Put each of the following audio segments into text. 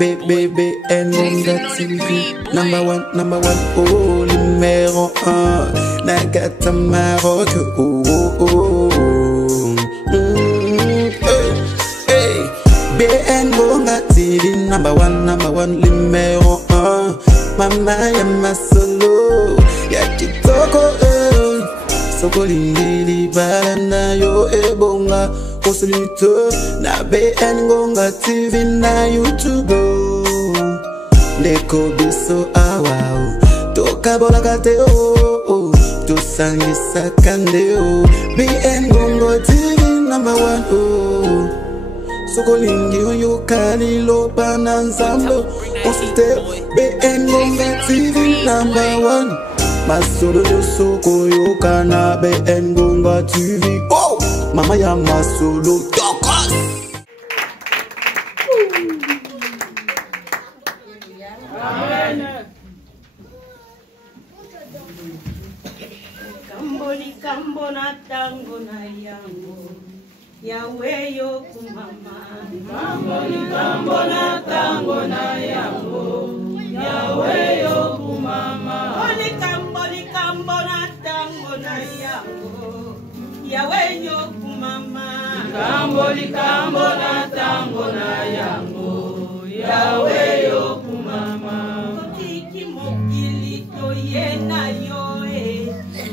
BBN TV. Number one, oh, numéro 1. Nagata Maroc, oh, oh, oh. Hey, BN Gonga TV. Number one, numéro 1. Mama ya masolo, ya kitoko, soko lindili balana yo ebonga. Kosulito na BN Gonga TV na YouTube. Ndeko biso awao toka bola kate oh to sangisa kande oh. BN Gonga TV number 1 oh. Soko lingi yo kali lo bananzambo. Konsulte BN Gonga TV number 1. Masolo yo soko yo kana BN Gonga TV oh. Mama ya masolo tokos. Amen. Kamboli kambona tango na yango Yahweh yo kumama. Kamboli kambona tango na yango Yahweh yo kumama. Oli kamboli kambona tango na yango Yahweh yo kumama. Kamboli kambona tango na yango Yahweh yo kumama. Kotiki mokili toyena yo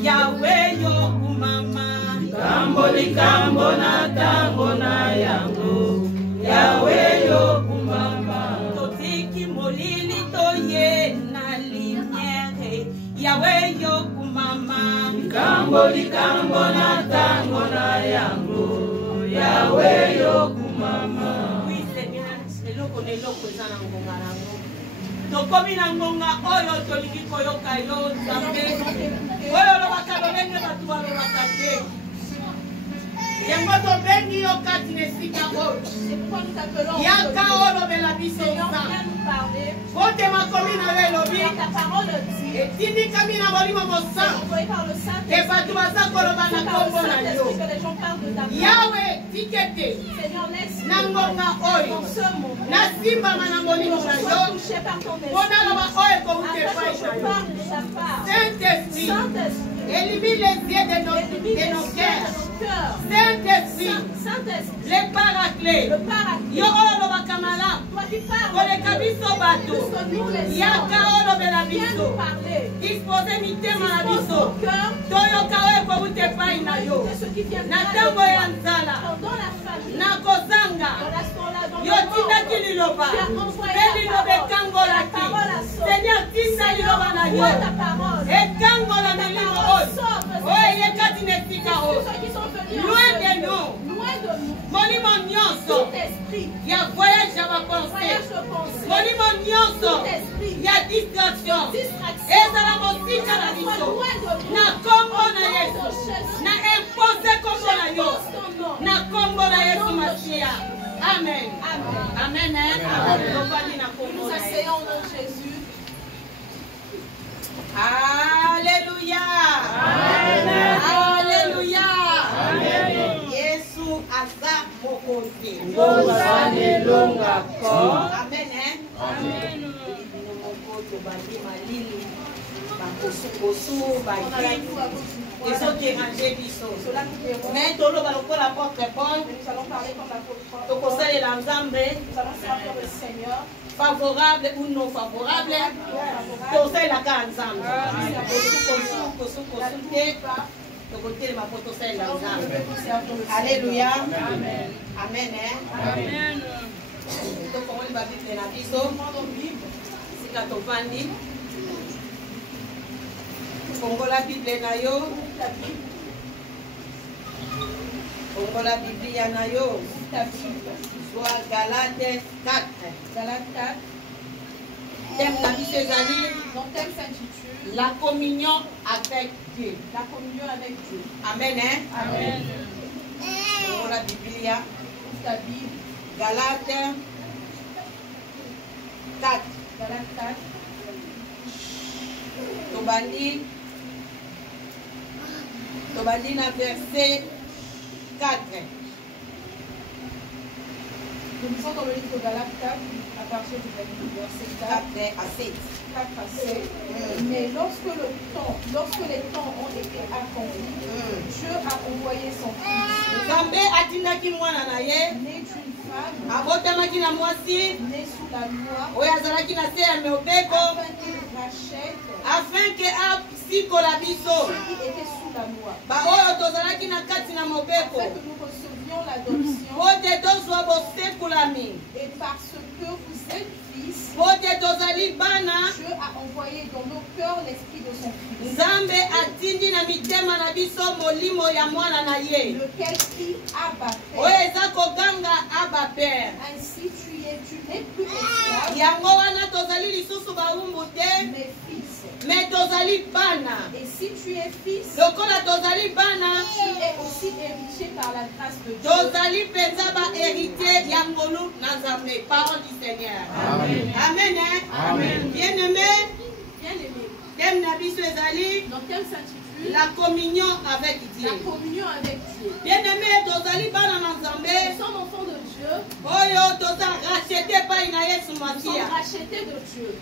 Yahweh yo kumama. Kamboli kambona tango na yango Yahweh yo kumama. Kotiki molili toyena lumière Yahweh yo kumama. Kamboli kambona tango na yango Yahweh yo kumama. Oui Seigneur, eloko neloko eza na ngonga nango. Tokomi na ngonga oyo tolingi koyoka yo Nzambe. Oyo lobaka lolenge batu balobaka te. Yango tobengi yo kati na esika oyo. Yaka olobela biso nzambe. Kote makomi na yo elobi etindikami na molimo mosantu ke bato baza koloba na kombo na yo. Yawe tikete na ngonga oyo nasimbama na molimo na yo mpona loba oyo ekouta epai na yo. Saint-Esprit, élimine les yeux de nos cœurs. Saint-Esprit, le paraclet yo oyo lobaka malamu koleka biso bato yaka oyo lobela biso dispose mitema na biso toyoka oyo ekouta epai na yo na ntango ya nzala na kozanga yo tindaki liloba mpe liloba ekangolaki. Seigneur, tinda liloba na yo ekangola milimo oyo oyo eyekati na esika oyo loin de nous molimo nyonso ya voyage ya bapense molimo nyonso ya distraction ezala mosika na biso na kombo na Yesu na impose kombo na yo na kombo na Yesu Masia. Amen. Amen. Nous asseyons au nom de Jésus. Alléluia. Amen. Alléluia. Amen. Yesu aza mokonzi. Amen. Amen. Mais tolo baloko la porte Paul. Nous allons parler comme l'apôtre Paul. Nous allons servir le Seigneur. Favorable ou non favorable. Tosai la ka nzambe. Alléluia. Amen. Amen. Amen. Tokomoni ba Bible na biso. Sika tovandi. Kongola Bible na yo. Kongola Biblia na yo. Soit Galates 4. Galates 4. Thème la biso ezali. Mon thème s'intitule La communion avec Dieu. La communion avec Dieu. Amen. Amen. Kongola Biblia. Ta Bible. Galates 4. Galates 4. Tobandi na verset 4. lisons dans le livre de Galates 4, à partir du verset 4 à 7. Mais lorsque les temps ont été accomplis, Dieu a envoyé son Fils, né d'une femme, né sous la loi, afin que sikola biso qui était sous la loi, baoyo tozalaki na kati na mobeko afin que nous recevions l'adoption, pote tozwa bosekulami et parce que vous êtes fils, pote tozali bana. Dieu a envoyé dans nos cœurs l'esprit de son Fils, Nzambe atindi na mitema na biso molimo ya mwana na ye lequel crie Abba oyo Père. eza koganga aba pere. Ainsi tu n'es plus esclave, Yango wana tozali lisusu bawumbu te mais fils. me tozali bana. Et si tu es fils, Lokola tozali bana tu es aussi héritier par la grâce de Dieu. tozali mpenza bahéritier ya ngolu na Nzambe. Parole du Seigneur. Amen. Amen, hein? Amen. Bien-aimé, Bien-aimé, thème na biso ezali notre thème s'intitule la communion avec Dieu. La communion avec Dieu. Bien-aimé, tozali bana na Nous Nzambe sommes enfants de Dieu, oyo toza racheté par na Yesu nous sommes Masia. rachetés de Dieu.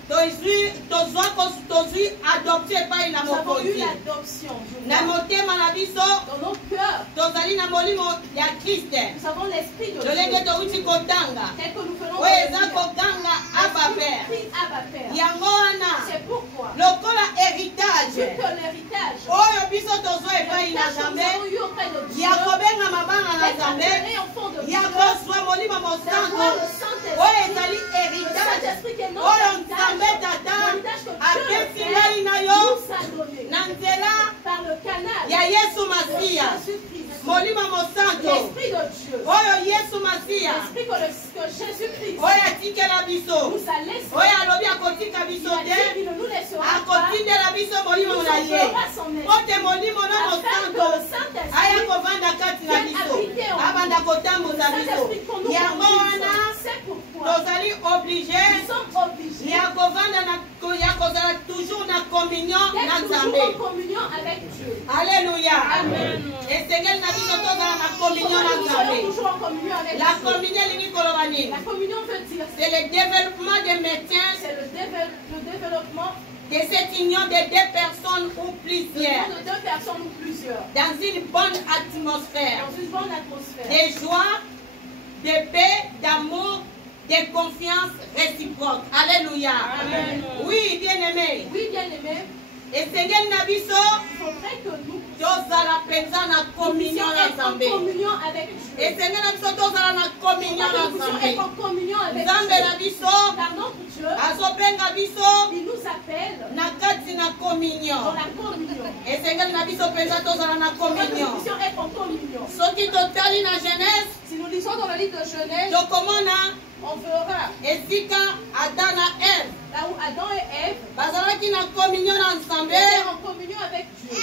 Tozwi adopté par na Nous avons eu mokonzi. l'adoption. Na motema na biso Dans nos cœurs, tozali na molimo ya Kristo. nous avons l'esprit de Tolenge Dieu. touti kotanga. Tel que nous venons Oyo de eza le dire. koganga aba pere. Crie Abba Père. Yango wana C'est pourquoi, lokola vu héritage que l'héritage, oyo biso tozwa epai na l'héritage que nous Nzambe avons eu auprès de Dieu, ya kobenga mabanga na est Nzambe appelé enfant de ya Dieu, kozwa molimo mosantu d'avoir le oyo Saint-Esprit, ezali le héritage Saint-Esprit qui est notre oyo héritage, Nzambe tata l'héritage que Dieu apesi le ngai fait, na yo nous a donné na nzela par le canal ya Yesu de Masia Jésus-Christ, molimo mosantu l'Esprit de Dieu, oyo Yesu Masia l'Esprit que Jésus-Christ oyo atikela biso nous a laissé. oyo alobi akotika Il biso a dit te qu'il ne nous laissera pas, akotindela biso molimo nous na ye enverra son po esprit, te molimo na afin que mosantu le aya Saint-Esprit kovanda kati na biso habite en nous. abanda kotambuza biso Saint-Esprit qu'on nous yango wana conduise. C'est pourquoi tozali oblige nous sommes obligés ya kovanda ya kozala toujours na communion na d'être toujours Nzambe. en communion avec Dieu. Alléluia. Amen. esengeli na biso tozala na communion na Nous soyons Nzambe. toujours en communion avec La Dieu. communion elingi koloba nini? La communion veut dire C'est le développement des médecins c'est le développement de cette union de deux personnes ou plusieurs de deux personnes ou plusieurs dans une bonne atmosphère dans une bonne atmosphère de joie, de paix, d'amour, de confiance réciproque. Alléluia. Amen. Oui, bien-aimé. Oui, bien-aimés, esengeli na biso il faudrait que nous tozala mpenza na communion puissions na être en Nzambe. communion avec Dieu. esengeli na biso tozala na communion na Nous puissions être Nzambe. en communion avec Nzambe Dieu. na biso Car notre Dieu, azobenga biso il nous appelle na kati na dans communion. la communion. esengeli na biso mpenza tozala na Il faudrait que nous communion. puissions être en communion. soki totali na Genèse Si nous lisons dans le livre de Genèse, tokomona on verra esika Adam na Eve là où Adam et Ève bazalaki na communion na Nzambe. étaient en communion avec Dieu.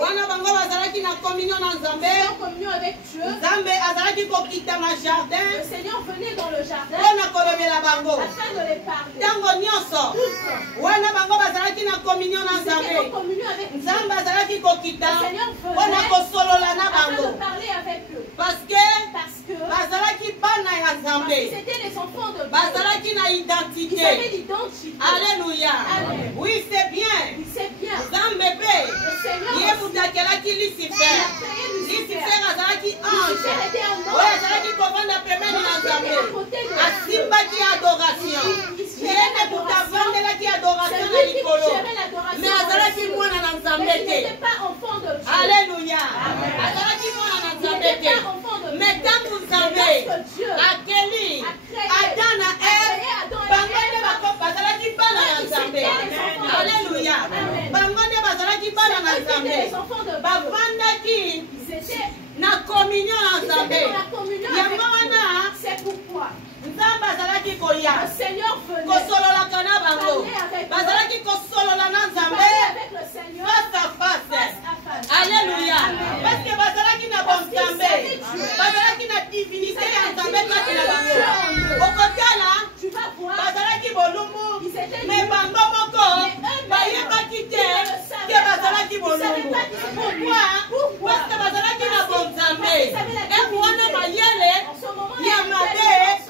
wana bango bazalaki na communion na Ils Nzambe, étaient en communion avec Dieu. Nzambe azalaki kokita na Le jardin Seigneur venait dans le jardin mpona kolobela bango. afin de les parler. ntango nyonso Tout le temps. wana bango bazalaki na communion na Ils étaient en Nzambe, communion avec Dieu. Nzambe azalaki kokita Le Seigneur mpona venait kosolola na afin de bango parler avec eux. parce que Parce que bazalaki bana ya Nzambe, c'était les enfants de Dieu. bazalaki na Ils avaient identité. l'identité. Alléluia. Amen. Oui, c'est bien. Il sait bien. Nzambe mpe Le Seigneur ye aussi, moto akelaki Lucifer. il a créé Lucifer. Lucifer azalaki ange Lucifer était un oyo ange. azalaki kovanda pembeni na L'ange Nzambe, était à côté de Dieu. asimbaki adoration. Il ye nde moto avandelaki C'est adoration na lui qui likolo, gérait l'adoration. mais azalaki mwana na Nzambe Mais il te. n'était pas enfant de Dieu. Alléluia. Amen. azalaki mwana na Il Nzambe n'était te. pas enfant de Dieu. mais ntango Nzambe Mais lorsque Dieu akeli a créé Adam na Eve, créé Adam et bango nde Ève, bazalaki bana na ils Nzambe. étaient les enfants de Alléluia. Dieu. Amen. bango nde bazalaki bana na eux qui étaient Nzambe, les enfants de Dieu. bavandaki Ils étaient na communion na Ils Nzambe. étaient dans la communion avec yango Dieu. wana C'est pourquoi Nzambe azalaki le koya Seigneur venait kosololaka na bango, parler avec eux. bazalaki kosolola na Nzambe parler avec le Seigneur face à face. face à face. Alléluia. Amen. Parce que bazalaki na Parce qu'ils bonzambe, savaient Dieu. bazalaki na divinité ya Nzambe kati na bango. Dieu en eux. okotala Tu vas voir, bazalaki bolumbu, ils étaient mais libres. bango moko Mais eux-mêmes, bayebaki te ils ne le savaient ke pas. bazalaki Ils savaient bolumbu. pas qu'ils étaient Pourquoi? Pourquoi? Parce que bazalaki na bonzambe, Parce qu'ils savaient la epu wana divinité. mayele En ce moment, ya ils mabe étaient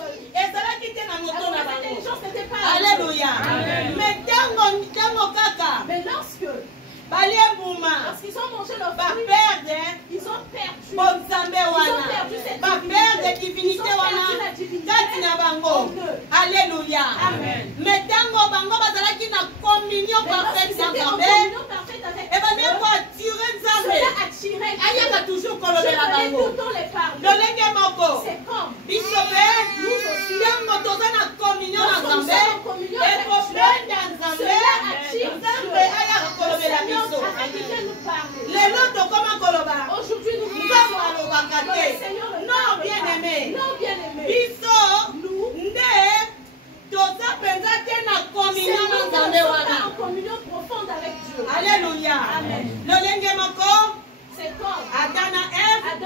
bonzambe wana bapère de divinité wana kati na bango. Alléluia. Mais tango bango bazalaki na communion parfaite na Nzambe ebandi koattire Nzambe ayaka toujours kolobela bango lolenge moko biso mpe ntango toza na communion na Nzambe ekobenda Nzambe Nzambe ayaka kolobela biso lelo tokoma koloba ntango alobaka te non bien aimé biso nde toza penza te na communion na Nzambe wana. Alléluia. Lolenge moko Adam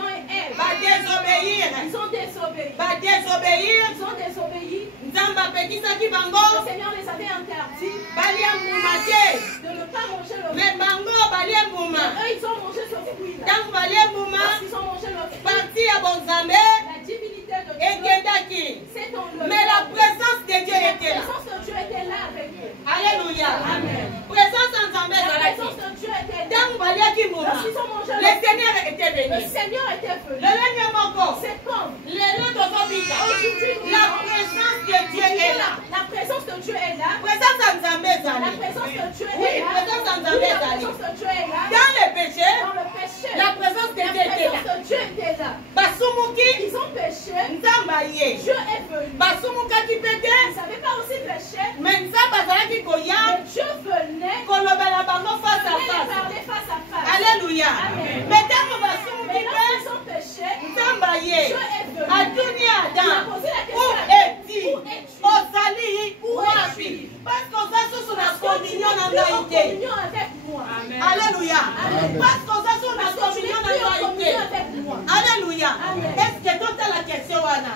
et Ève badésobéir. Ils ont désobéi. Badésobéir. Ils ont désobéi. Nzambe apekisaki bango. Le Seigneur les avait interdits balia mbuma te. de ne pas manger le fruit. Mais bango balia mbuma. Eux, ils ont mangé ce fruit-là. Tango balia mbuma. Ils ont mangé le fruit. Parti ya bonzambe. La divinité de Dieu Ekendaki. s'est enlevée. Mais la présence de Dieu était La là. présence de Dieu était là avec eux. Alléluia. Amen. Présence en Nzambe La ezalaki. présence de Dieu était là. Tango baliaki mbuma. Lorsqu'ils ont mangé Le Seigneur était le venu. Seigneur était venu. Lolenge moko. C'est comme Lelo tozobika. aujourd'hui, La présence de Dieu est là. la présence de Dieu est là. Présence en Nzambe La ezali. présence de Dieu Oui, est là. présence en Oui, Nzambe la ezali. présence de Dieu est là. Dans le péché, Dans le péché, la présence de la Dieu était là. présence de Dieu était là. Basumuki, Ils ont péché. Nzambe ye. Dieu est venu. Basumukaki pe te, Ils n'avaient pas aussi péché. mais Nzambe azalaki koya Mais Dieu venait kolobela bango face à les face. parler face à face. Alléluia. Amen. Mais ntango basumuki Mais pe, lorsqu'ils ont péché, Nzambe ye. Dieu est venu. Atuni Il a Adam, posé la où question à es-tu? Dieu. Où es-tu? Ozali Où wapi? es-tu? Parce qu'on a sous la Parce que tu communion n'es na plus en ngai te. communion avec moi. Alléluia. Amen. Parce qu'on a sous la Parce que tu n'es communion na plus en ngai communion te. avec moi. Alléluia. Amen. Est-ce que toute la question wana?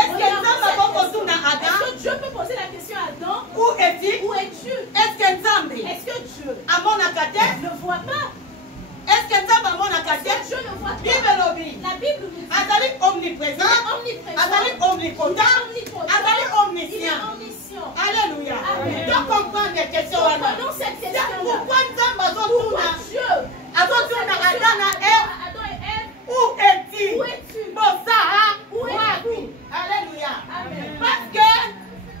Est-ce que Nzambe akokotuna Adam? Est-ce que Dieu peut poser la question à Adam? Où es-tu? Où es-tu? Est-ce que Nzambe Est-ce que Dieu amonaka te? ne voit pas? Est-ce que Nzambe amonaka te? Dieu ne voit pas. Bible lobi. La Bible nous dit Azali qu'il omniprésent. est omniprésent. Azali omnipotent. Azali Il est omniscient. omniscient. Alléluia. Amen. Tu comprends les questions wana? Comprenons cette question-là. Pourquoi Nzambe Pourquoi azotuna? Dieu Azotuna Adam na Ève. Adam et Ève, Où es-tu? où es-tu? Bosa Où es-tu? wapi? Alléluia. Amen. Parce que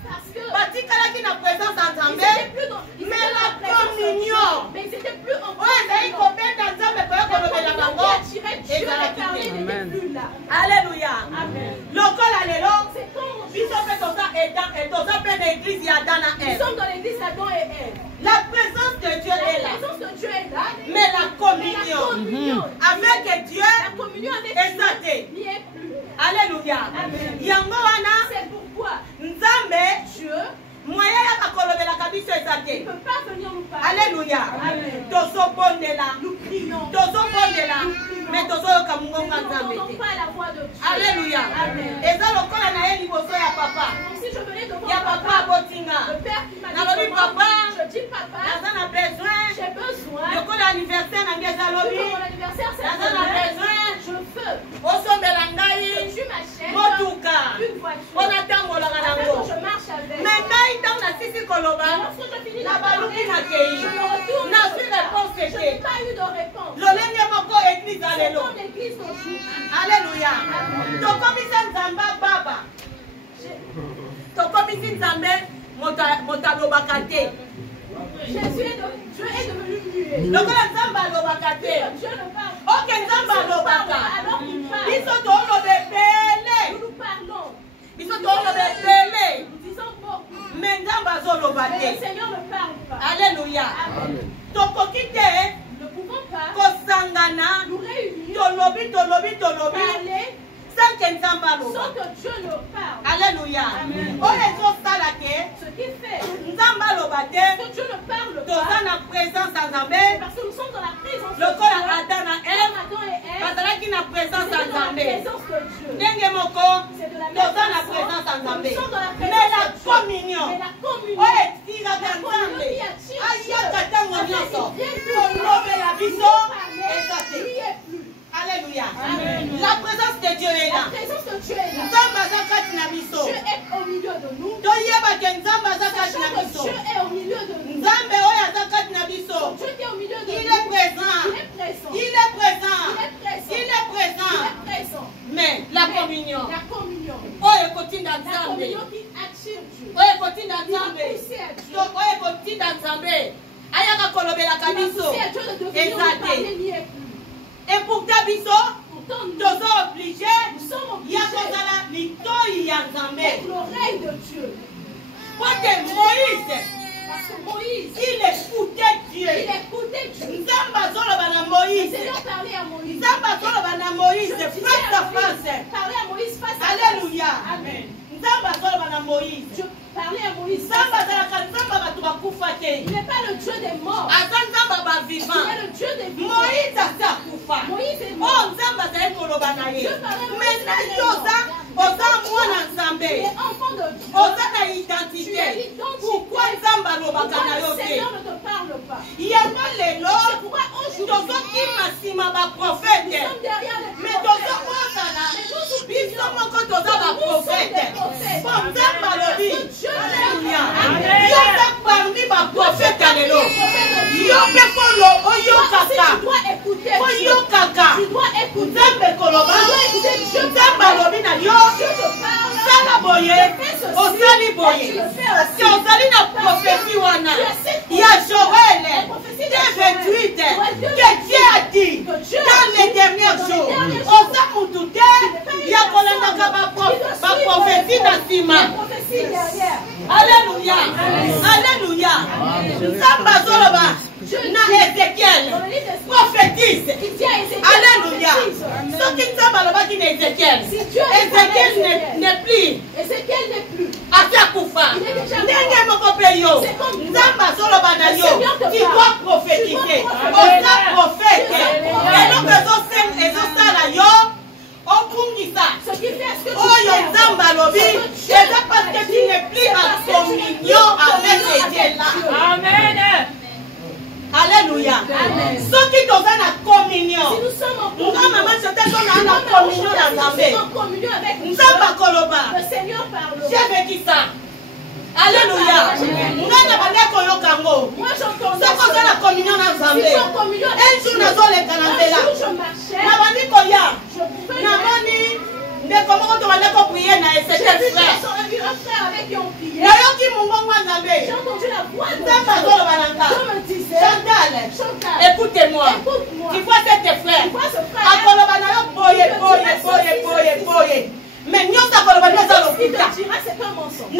Parce que batikalaki na présence en ils Nzambe. étaient plus dans ils Mais étaient la dans présence de Dieu, communion. mais ils étaient plus en Oyo ezali communion. kobenda Nzambe koya La kolobela communion bango. qui attirait Dieu, les parler n'était plus là. Alléluia. Amen. Lokola lelo C'est comme biso mpe toza mpe na église ya Adam na nous Ève. sommes dans l'église d'Adam et Ève. La présence de Dieu La est là. présence de Dieu est là. Mais la Mais la communion communion, avec Dieu la communion avec est Dieu satée. n'y est plus. Alléluia. Amen. Yango wana C'est pourquoi Nzambe Dieu moyen ya kolobelaka biso eza ne te. peut pas venir nous parler. Alléluia. Amen. Tozobondela. Nous prions. Tozobondela. Mais tozoyoka mongongo ya Nous Nzambe n'entendons te. pas la voix de Dieu. Alléluia. Amen. Eza lokola na ye liboso ya papa. Donc si je venais devant Ya papa, papa abotinga. le père qui m'a dit Nalobi comment, papa. je dis papa, Naza na besoin. j'ai besoin. Lokola anniversaire na ngai eza Vu lobi. que mon anniversaire c'est Naza na demain, besoin. je veux Osombela que ngai tu m'achètes motuka. une voiture Mpona ntambolaka afin nango. que je marche avec. Mais ngai ntango nasisi koloba Et lorsque je finis de na baluki parler, na kei je me retourne. nazwi réponse Je n'ai te pas eu de réponse. lolenge moko église ya C'est lelo. ton église d'aujourd'hui. Alleluya. tokomisa nzambe baba tokomisi nzambe moto alobaka te. Dieu est devenu muet. lokola nzambe alobaka te Dieu ne parle oke nzambe alobaka alors qu'il parle. biso toloba ebele Nous nous parlons. biso toloba ebele Nous disons beaucoup. me nzambe azoloba Mais le te. Seigneur ne parle pas. Alleluya. Amen. tokoki te Nous ne pouvons pas kosangana nous réunir, tolobi parler sans que nzambe sans aloba. que Dieu ne parle. Alleluya. Amen. oyo ezosala ke Ce qui fait nzambe aloba te que Dieu ne parle toza pas, na présence ya nzambe parce que nous sommes dans la présence de lokola Dieu. Adam na Comme Ève Adam et Ève, bazalaki na présence nous ya sommes dans la nzambe présence de Dieu. ndenge moko C'est de la même toza na façon, présence ya nzambe nous sommes dans la mais présence la de Dieu. communion Mais la communion, oyo etikaka la communion nzambe qui attire ayaka Dieu, ntango afin nyonso qu'il vienne nous kolobela biso parler, eza te. n'y est plus. Alléluia. Amen. La présence de Dieu est La là. présence de Dieu est là. Nzambe aza kati na biso Dieu est au milieu de nous. toyeba ke nzambe aza kati na Sachant que biso Dieu est au milieu de nous. nzambe oyo aza kati na biso Dieu qui est au milieu de il nous. est présent Il est présent. il est présent Il est présent. il est présent Moïse, parce que Moïse, il écoutait Dieu. il écoutait Dieu. Le Moïse. Seigneur parlait à Moïse. Moïse, face à face. Parlait à Moïse face à face. Alléluia. Amen. Moïse. Je parlais à Moïse. Il n'est pas le Dieu des morts. Il est le Dieu des vivants. Moïse est mort. Dieu parlait à Moïse. Tu es enfant de Dieu. Tu es l'identité. Pourquoi le Seigneur ne te parle pas? C'est pourquoi aujourd'hui, nous sommes derrière les Alléluia. Alléluia. Ézéchiel prophétise. Alléluia. Ce qui Ézéchiel n'est plus. Ézéchiel n'est plus. Tu dois prophétiser. Prophète. Ce qui fait ce que tu c'est parce que tu n'es plus en communion avec Dieu là. Amen. Alléluia. Ceux qui sont en communion. Si nous sommes en communion avec Dieu, le Seigneur parle. J'ai vécu ça. Alléluia. Moi j'entends. Un jour, je marchais. Comment on va prier dans ces frères? Un frère avec qui on priait. J'ai entendu la voix de Dieu. Dieu me disait, Chantal, écoutez-moi. Tu vois cet frère. Mais nous il te dira c'est pas un mensonge.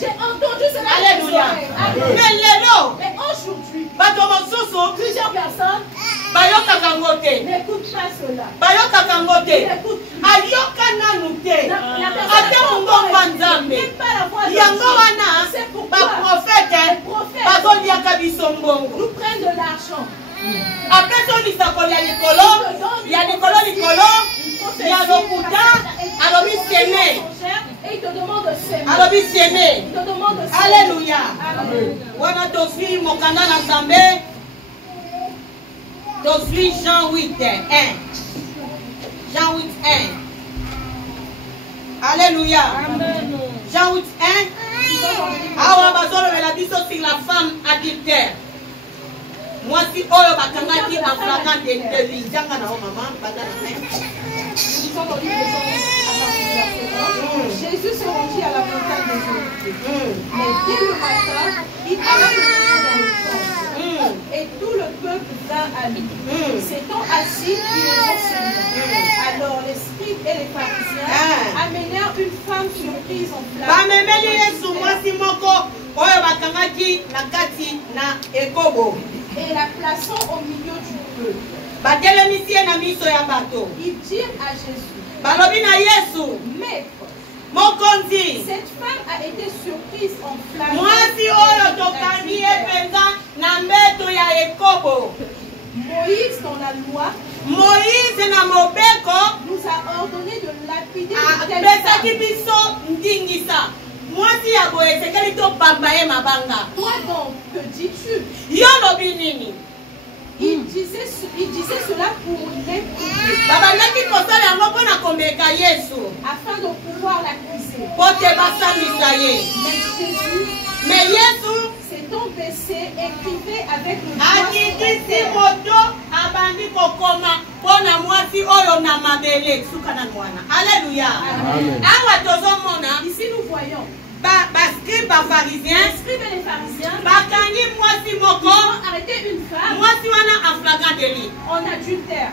J'ai entendu cela. Alléluia. Mais aujourd'hui, plusieurs personnes n'écoutent pas cela. C'est pourquoi les prophètes nous prennent de l'argent. Et il te demande de s'aimer. Alléluia. Jean 8, 1. Jean 8, 1. Alléluia. Jean 8, 1. Sur la femme adultère. Moi, si Oyo Bakangaki en flagrant de délit. Jésus se rendit à la montagne des Oliviers. Mais dès le matin, il alla dans le temple. Et tout le peuple vint à lui. S'étant assis, il les enseignait. Alors les scribes et les pharisiens amenèrent une femme surprise en flamme. Et la plaçant au milieu du peuple. Ils dirent à Jésus, Maître, cette femme a été surprise en flamme. Moïse dans la loi nous a ordonné de lapider Toi donc, que dis-tu? Il disait cela pour l'éprouver, afin de pouvoir l'accuser. Mais Jésus, s'étant baissé, écrivait avec le Alléluia. Ici nous voyons scribes et les pharisiens ont arrêté une femme en adultère.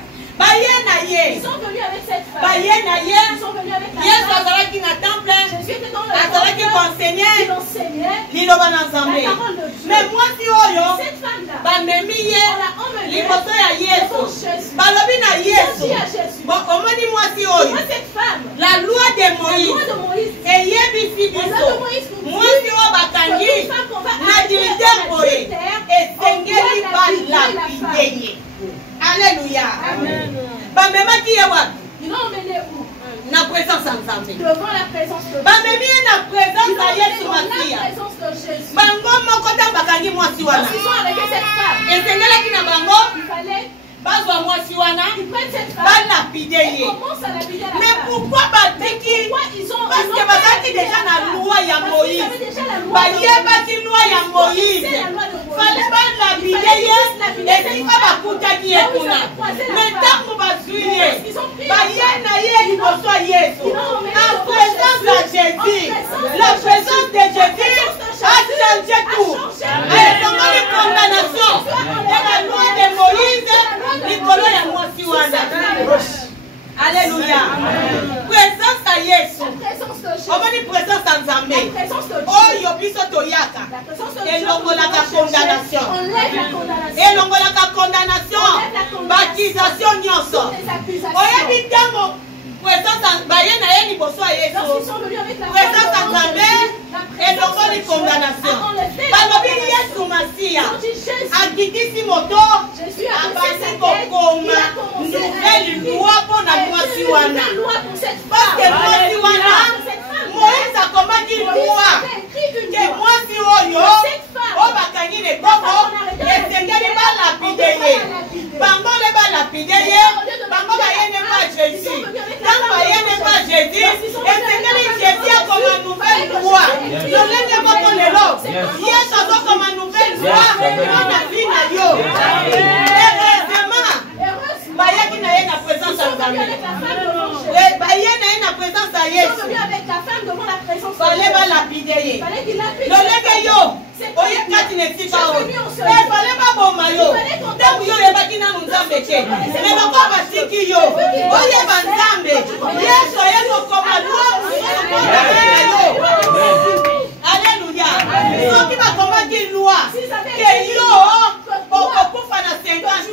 Ils sont venus avec cette femme. Ils sont venus avec la femme. Jésus était dans le temple. Il liloba na Nzambe. Mais moi si oyo cette femme-là, bamemi ye on l'a emmenée liboso ya devant Yesu. Jésus. Balobi na On dit Yesu. à Jésus, Bon, omoni mwasi oyo. moi cette femme, La loi de la loi Moïse de Moïse, eyebisi la loi biso. de Moïse nous dit Mwasi oyo que bakangi toute femme qu'on va na arrêter diviser en boye adultère, esengeli on doit lapider la balapide ye. Alléluia. Amen. Bamemaki ye wapi? Ils l'ont emmené où? Na présence ya Nzambe. Devant la présence de Dieu. Bamemi ye na présence Ils l'ont ya emmené Yesu dans la Masiya. présence de Jésus. Bango moko ntango bakangi mwasi wana Ils ont arrêté cette femme. esengelaki na bango Il fallait bazwa mwasi wana qu'ils prennent cette femme balapide et ye. commencent à lapider la Mais femme. pourquoi batiki? Pourquoi ils ont Parce que bazalaki déjà na loi ya Parce qu'ils Moïse. avaient déjà la loi de Bayebaki loi ya Moïse. C'est la loi de Moïse. Fale balapide ye esika bakutaki ye kuna. Mais ntango bazwi ye baye na ye liboso ya Yesu. En présence de Jésus. La présence de Jésus a changé tout. Ayesongoli condamnation ya la loi de Moïse likolo ya mwasi wana. Alléluia. Présence à Yesu. La présence de Jésus. Omoni présence à Nzambe. La présence de Dieu. Oyo biso toyaka. La présence de Dieu. Elongolaka condamnation. On lève la condamnation. Elongolaka condamnation. Baptisation nyonso. Toutes les accusations. Oyebi ntango présence baye na ye liboso ya Yesu. Lorsqu'ils sont venus avec la Présence à femme Nzambe elongoli condamnation. Balobi Yesu Masiya akitisi moto abandi kokoma nouvelle loi mpona mwasi wana. Parce que mwasi wana Moïse akomaki loi ke mwasi oyo oyo bakangi lekoko esengeli balapide ye. Bango le balapide ye bango bayene pa Jésus. Ntango bayene pa Jésus esengeli Jésus akoma nouvelle loi. Lolenge moko lelo Yesu azokoma nouvelle loi mpona vi na yo. Heureusement bayaki na ye na présence ya Nzambe. Baye na ye na présence ya Yesu. Fale balapide ye. Lolenge yo oye kati na esika oyo fale baboma yo ntango yo oyebaki nanu Nzambe te me bakwa basiki yo oyeba Nzambe Yesu aye kokoma lwa mosusu mpona na yo. Alléluia. Soki bakomaki lwa ke yo okokufa na 50 ans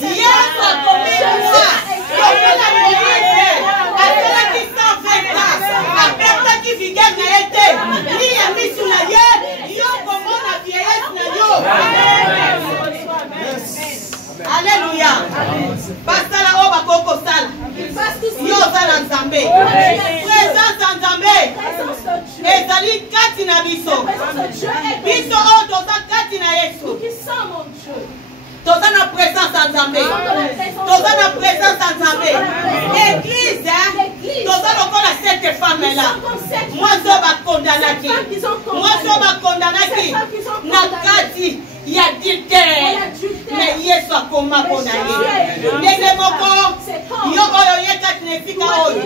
Yesu akomi lwa lokola Moïse asalaki 120 ans apertaki vigere na ye te ni ya misu na ye yo komona vieillesse na yo. Alléluia. Basala oyo bakoki kosala yo ozala Nzambe. Présence ya Nzambe ezali kati na biso. Biso oyo toza kati na Yesu toza na présence ya Nzambe. Toza na présence ya Nzambe. Église toza lokola cette femme là mwasi oyo bakondanaki mwasi oyo bakondanaki na kati ya adultère mais Yesu akoma mpona ye. Ndenge moko yo oyo ye kati na esika oyo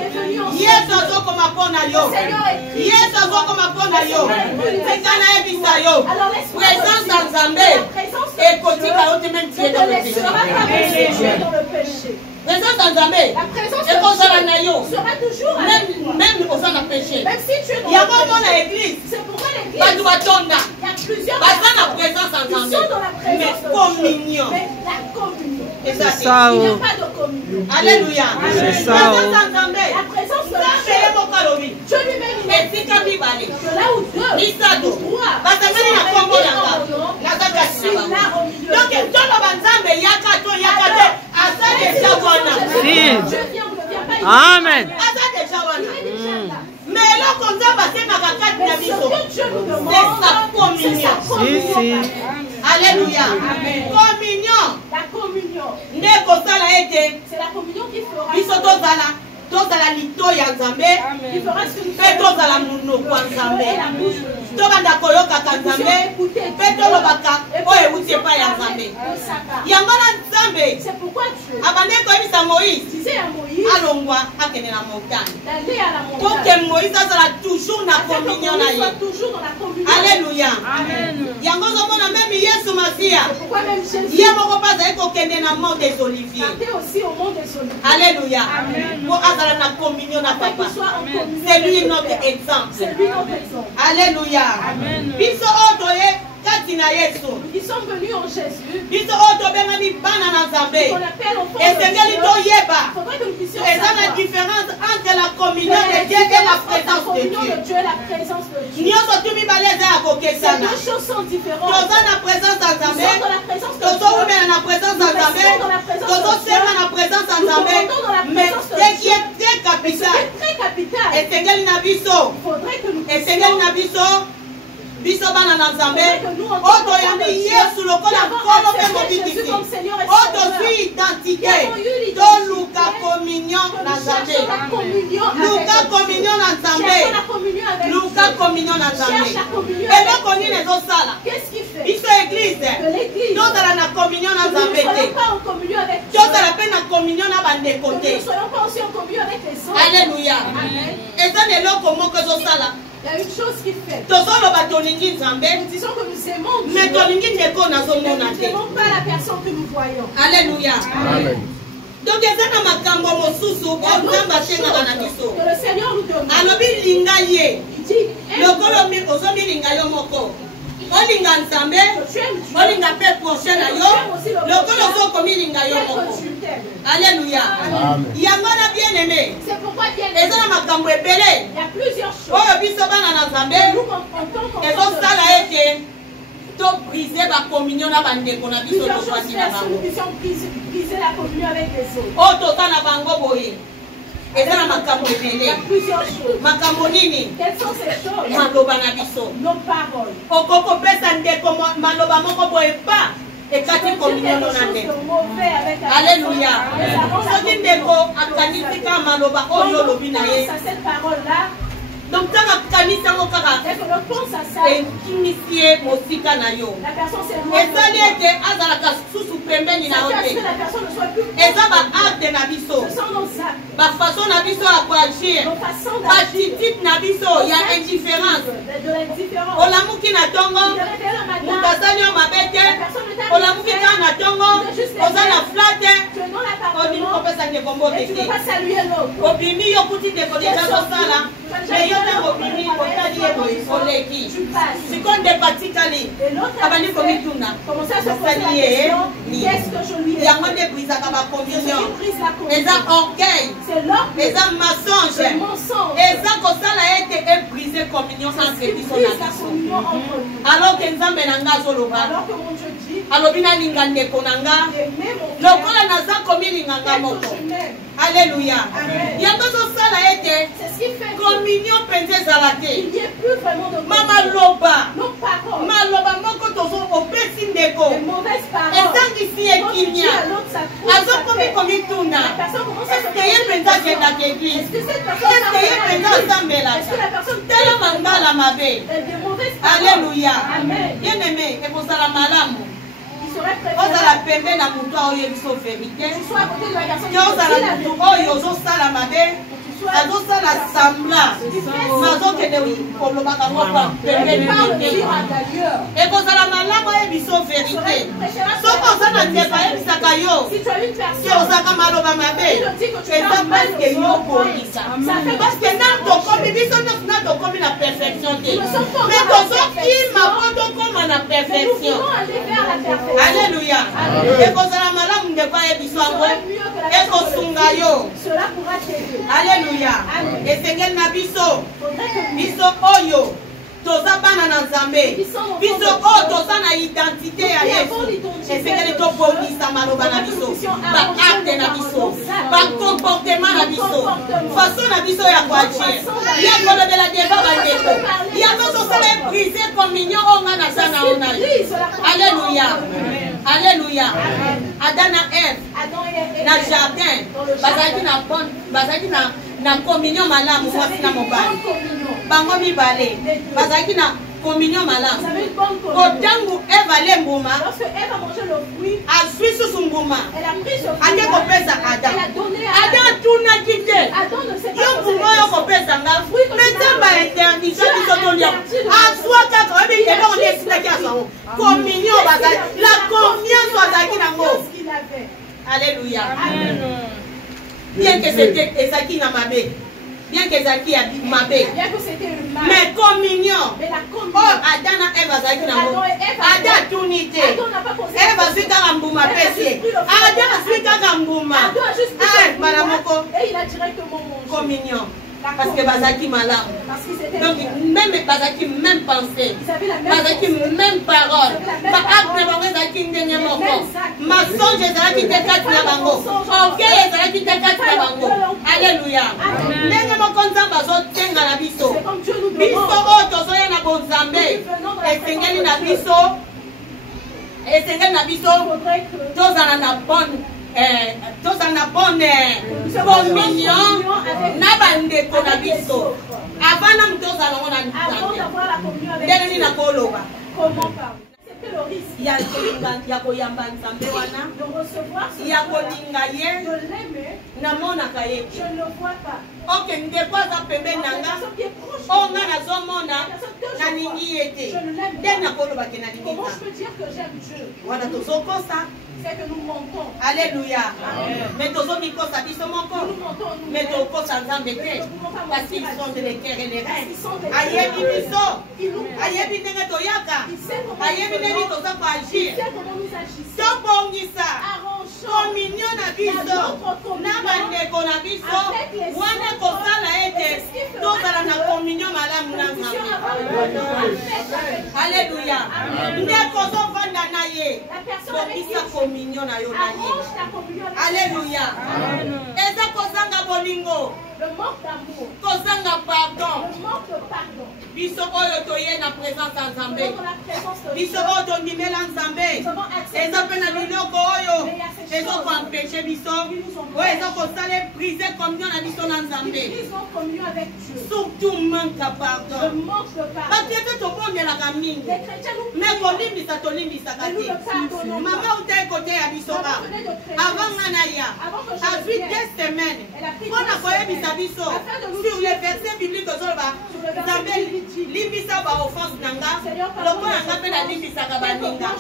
Yesu azokoma mpona yo. Yesu azokoma mpona yo. Tika nayebisa yo présence ya Nzambe ekotika yo te même tie dans le péché. Présence ya Nzambe ekozala na yo même oza na péché. Yango omona église bato batonda baza na présence ya Nzambe mais communion eza te. Alléluia. Présence ya Nzambe Nzambe ye moko alobi esika mibale misato basangani na kombo yanga naza kasi na bango. Donc toloba Nzambe yaka to yaka te aza deja wana. Amen. Aza deja wana. Mais eloko Nzambe asengaka kati na biso c'est sa communion. Alléluia. Communion. Nde kosala ete biso tozala lito ya Nzambe mpe tozala monoko ya Nzambe tobanda koyokaka Nzambe mpe tolobaka oyo ewuti epai ya Nzambe. Yango na Nzambe abandi koyebisa Moïse alongwa longwa akende na montagne. D'aller à la montagne. Pour que Moïse sera toujours na communion na ye. Toujours dans la communion. Alléluia. Amen. Yango zomona même Yesu Masia. Pourquoi même Jésus? Ye moko pas zali kokende na mont des Oliviers. Partez aussi au mont des Oliviers. Alléluia. Amen. Pour azala na communion na Afin papa. qu'il soit en communion. C'est lui avec notre le Père. exemple. C'est lui notre exemple. Alléluia. Amen. Biso otoye kati na Yesu. Ils sont venus en Jésus. Biso otobengami bana na Nzambe. On appelle enfants de Esengeli Dieu. toyeba. Il faudrait que nous puissions Eza na savoir. différence entre la communion de Dieu et la présence de communion Dieu. de Dieu et la présence de Dieu. Nyonso tu mibale eza ya Ces kokesana. deux choses sont différentes. Toza na présence ya Nous Nzambe. sommes dans la présence de Tozowumela Dieu. na présence ya Nzambe. Tozosema na présence ya Nzambe. Mais ce qui est très capital, C'est très capital. esengeli na biso. Il faudrait que nous Esengeli na biso. Biso bana na Nzambe. Oyo toyambi Yesu lokola nkolo mpe mobikisi. Oyo tozwi identité. Toluka communion na Nzambe. Luka communion na Nzambe. Luka communion na Nzambe. Eloko nini ezosala? Qu'est-ce qu'il fait? Biso église. De l'église. Tozala na communion na Nous ne Nzambe soyons te. pas en communion avec Dieu. Tozala mpe na communion na bandeko Que nous te. ne soyons pas aussi en communion avec les autres. Alléluia. Amen. Eza na eloko moko ezosala. Il y a une chose qu'il fait. Tozoloba tolingi Nzambe. Nous disons que nous aimons Dieu. Mais tolingi ndeko Mais nazomona nous te. n'aimons pas la personne que nous voyons. Alléluia. Amen. Donc eza na makambo mosusu Il y a oyo d'autres Nzambe atengaka na choses biso. que le Seigneur nous demande. Alobi linga ye. Il dit, Lokolo ozomilinga yo moko. Olinga Nzambe. tu aimes Dieu. Olinga mpe prochain na yo. Lokolo ozokomilinga yo Tel moko. que tu t'aimes. Alléluia. Yango na bien aimé. C'est pourquoi bien Eza na makambo ebele. il y a plusieurs choses. Oyo biso bana na Nzambe. Nous, en tant qu'enfants de ezosala Dieu, ete tobrise bacommunion na bandeko na biso plusieurs choses tofandi na faire que nous bango puissions briser la communion avec les autres. oyo toza na bango boye eza na makambo Il y ebele a plusieurs choses. makambo nini Quelles sont ces choses? maloba na biso Nos paroles. okokopesa ndeko maloba moko boye pa ekati communion no na ndeko alléluia soki ndeko akanisi kaka maloba oyo olobi na ye cette parole-là, donc ntango akanisi yango kaka dès que l'on pense à ça, ekimisi ye mosika na yo la personne s'éloigne. esali ete azalaka susu pembeni na yo Ça fait te que la personne ne soit plus eza baarte na biso Ce sont nos actes, bafaçon na biso ya koagir nos façons d'agir, baatitude na biso ya indifférence de l'indifférence. olamuki na ntongo Il est réveillé le moto matin, asali yo mabe te la personne ne t'a olamuki rien kaka na ntongo oza na fla te tu es dans obimi l'appartement kopesa ndeko mbote et tu ne te veux pas saluer l'autre. obimi yo kuti ndeko deja zosala me yo ntango obimi otali ye boye oleki Tu passes. sikoyo ndeko atikali Et l'autre abandi a komituna commencé à se poser la osali ye question, nini qu'est-ce que je lui ai yango fait? nde brisaka Je bacommunion brise la eza communion. orgueil C'est l'orgueil, eza mensonge le mensonge. eza kosala ete ebrise communion entre Il biso brise na la biso communion entre nous. alors ke nzambe na nga azoloba Alors que mon Dieu dit, alobi nalinga ndeko na nga aimez mon lokola frère, naza komilinga nga tel que moko je m'aime. alleluya Amen. yango ezosala ete C'est ce qui fait communion mpenza ezala te qu'il n'y ait plus vraiment de ma communion. maloba Nos paroles, maloba moko tozo opesi ndeko les mauvaises paroles. esangisi Quand tu dis ekimia à l'autre, ça trouve, ça azokomi fait. komituna La personne commence à se eske ye mpenza akendaka Est-ce eglise que cette personne eske ye mpenza Est-ce que la asambelaka personne tala mangala mabe des mauvaises paroles? alleluya Amen. bien aimé ekozala malamu Il serait ozala préférable pembe na motu oyo biso verité que tu sois à côté de la personne te ozala qui dit la motu vérité. oyo ozosala mabe azosala sambla nazokende kolobaka moko pembeni Parle mike dire à d'ailleurs. ekozala malamu oyebiso verité soki oza na ndeko ayebisaka yo Si tu as une ke personne ozaka maloba mabe qui te dit que tu eza parles mal parceke aux yo autres, kobisa ça fait parceke na tokomi biso nyonso na tokomi na perfection te Nous ne sommes pas mais encore à la tozokima po tokóma na mais nous perfection voulons aller vers la perfection. alleluya Amen. ekozala malamu ndeko ayebiso Ce yango serait mieux que la personne ekosunga te le yo dise. Cela pourra t'aider. alleluya Amen. esengeli na biso Faudrait que nous biso oyo toza bana na nzambe biso oyo toza na identité ya yesu esengeli tobongisa maloba na biso baakte na biso bacomportement na biso façon na biso ya koagir ya kolobela deba bandeko yango tosala ebrise communion oyo nga naza na yo na yo alleluya alleluya ada na eve Adam et na Ève, jardin dans le bazalaki na communion malamu ils mwasi avaient na une bonne mobali communion. bango mibale bazalaki na communion Ils malamu avaient une bonne communion. kotangu eve ale mbuma Lorsque Ève a mangé le fruit, azwi susu mbuma elle a pris ce ake fruit. kopesa ada Elle a donné à ada atunaki te ezalaki na mabe. Bien que ezalaki ya mabe. Bien que c'était le mal. Mais communion. Mais la communion. Oh, Adam na Eve azalaki na ngo. Adam atuni te. Eve azwi kaka mbuma pesi. Adam azwi kaka mbuma. Bala moko. Et il a directement mangé. Communion. Parce que bazalaki malamu. Donc même bazalaki même pensée. Bazalaki même parole. Ba acte bango ezalaki ndenge moko. Masonge ezalaki te kati na bango. Orgueil ezalaki te kati na bango. Alléluia. Ndenge moko nzambe azotenga na biso. Biso oyo tozoya na bonzambe. Esengeli na biso. Esengeli na biso. Tozala na bonne. Tozala na bonne communion na bandeko na biso avant na mutu ozala ngo na nzambe ndenge nini nakoloba ya koyamba nzambe wana ya kolinga ye namonaka ye oke ndeko aza pembeni na nga oyo nga nazomona nalingi ye te nde nakolobake nalingi nga wana tozokosa. C'est que nous mentons. Alléluia. Mais tous les gens qui sont morts, mais tous les gens parce qu'ils sont de l'équerre et les reins. Aïe, biso. Aïe, binenge toyaka. Aïe, binenge tozako agir. Tobongisa. Communion na biso. Na bandeko na biso. Wana kosala ete tozala na communion malamu na Nzambe. Alléluia. Ndeko zovanda na ye. Bongisa communion na yo na ye. Alléluia. Eza kozanga bolingo. Le manque d'amour. Kozanga pardon. Le manque de pardon. Biso oyo toye na présence ya Nzambe. Biso Nous oyo tondimela Nzambe. Eza mpe na biloko oyo ezokoempêche biso. Oyo ezokosala brise communion na biso na Nzambe. communion avec Dieu. Surtout manque ya Le pardon. manque de pardon. Bakristo tobondelaka mingi. Les chrétiens nous Me kolimbisa tolimbisaka te. Mama uta ekote ya biso ba. Avant nga na ya. Azwi 2 semaines. Mpona koyebisa biso sur les versets bibliques ozoloba Nzambe limbisa ba offense na nga lokola nga mpe nalimbisaka baninga.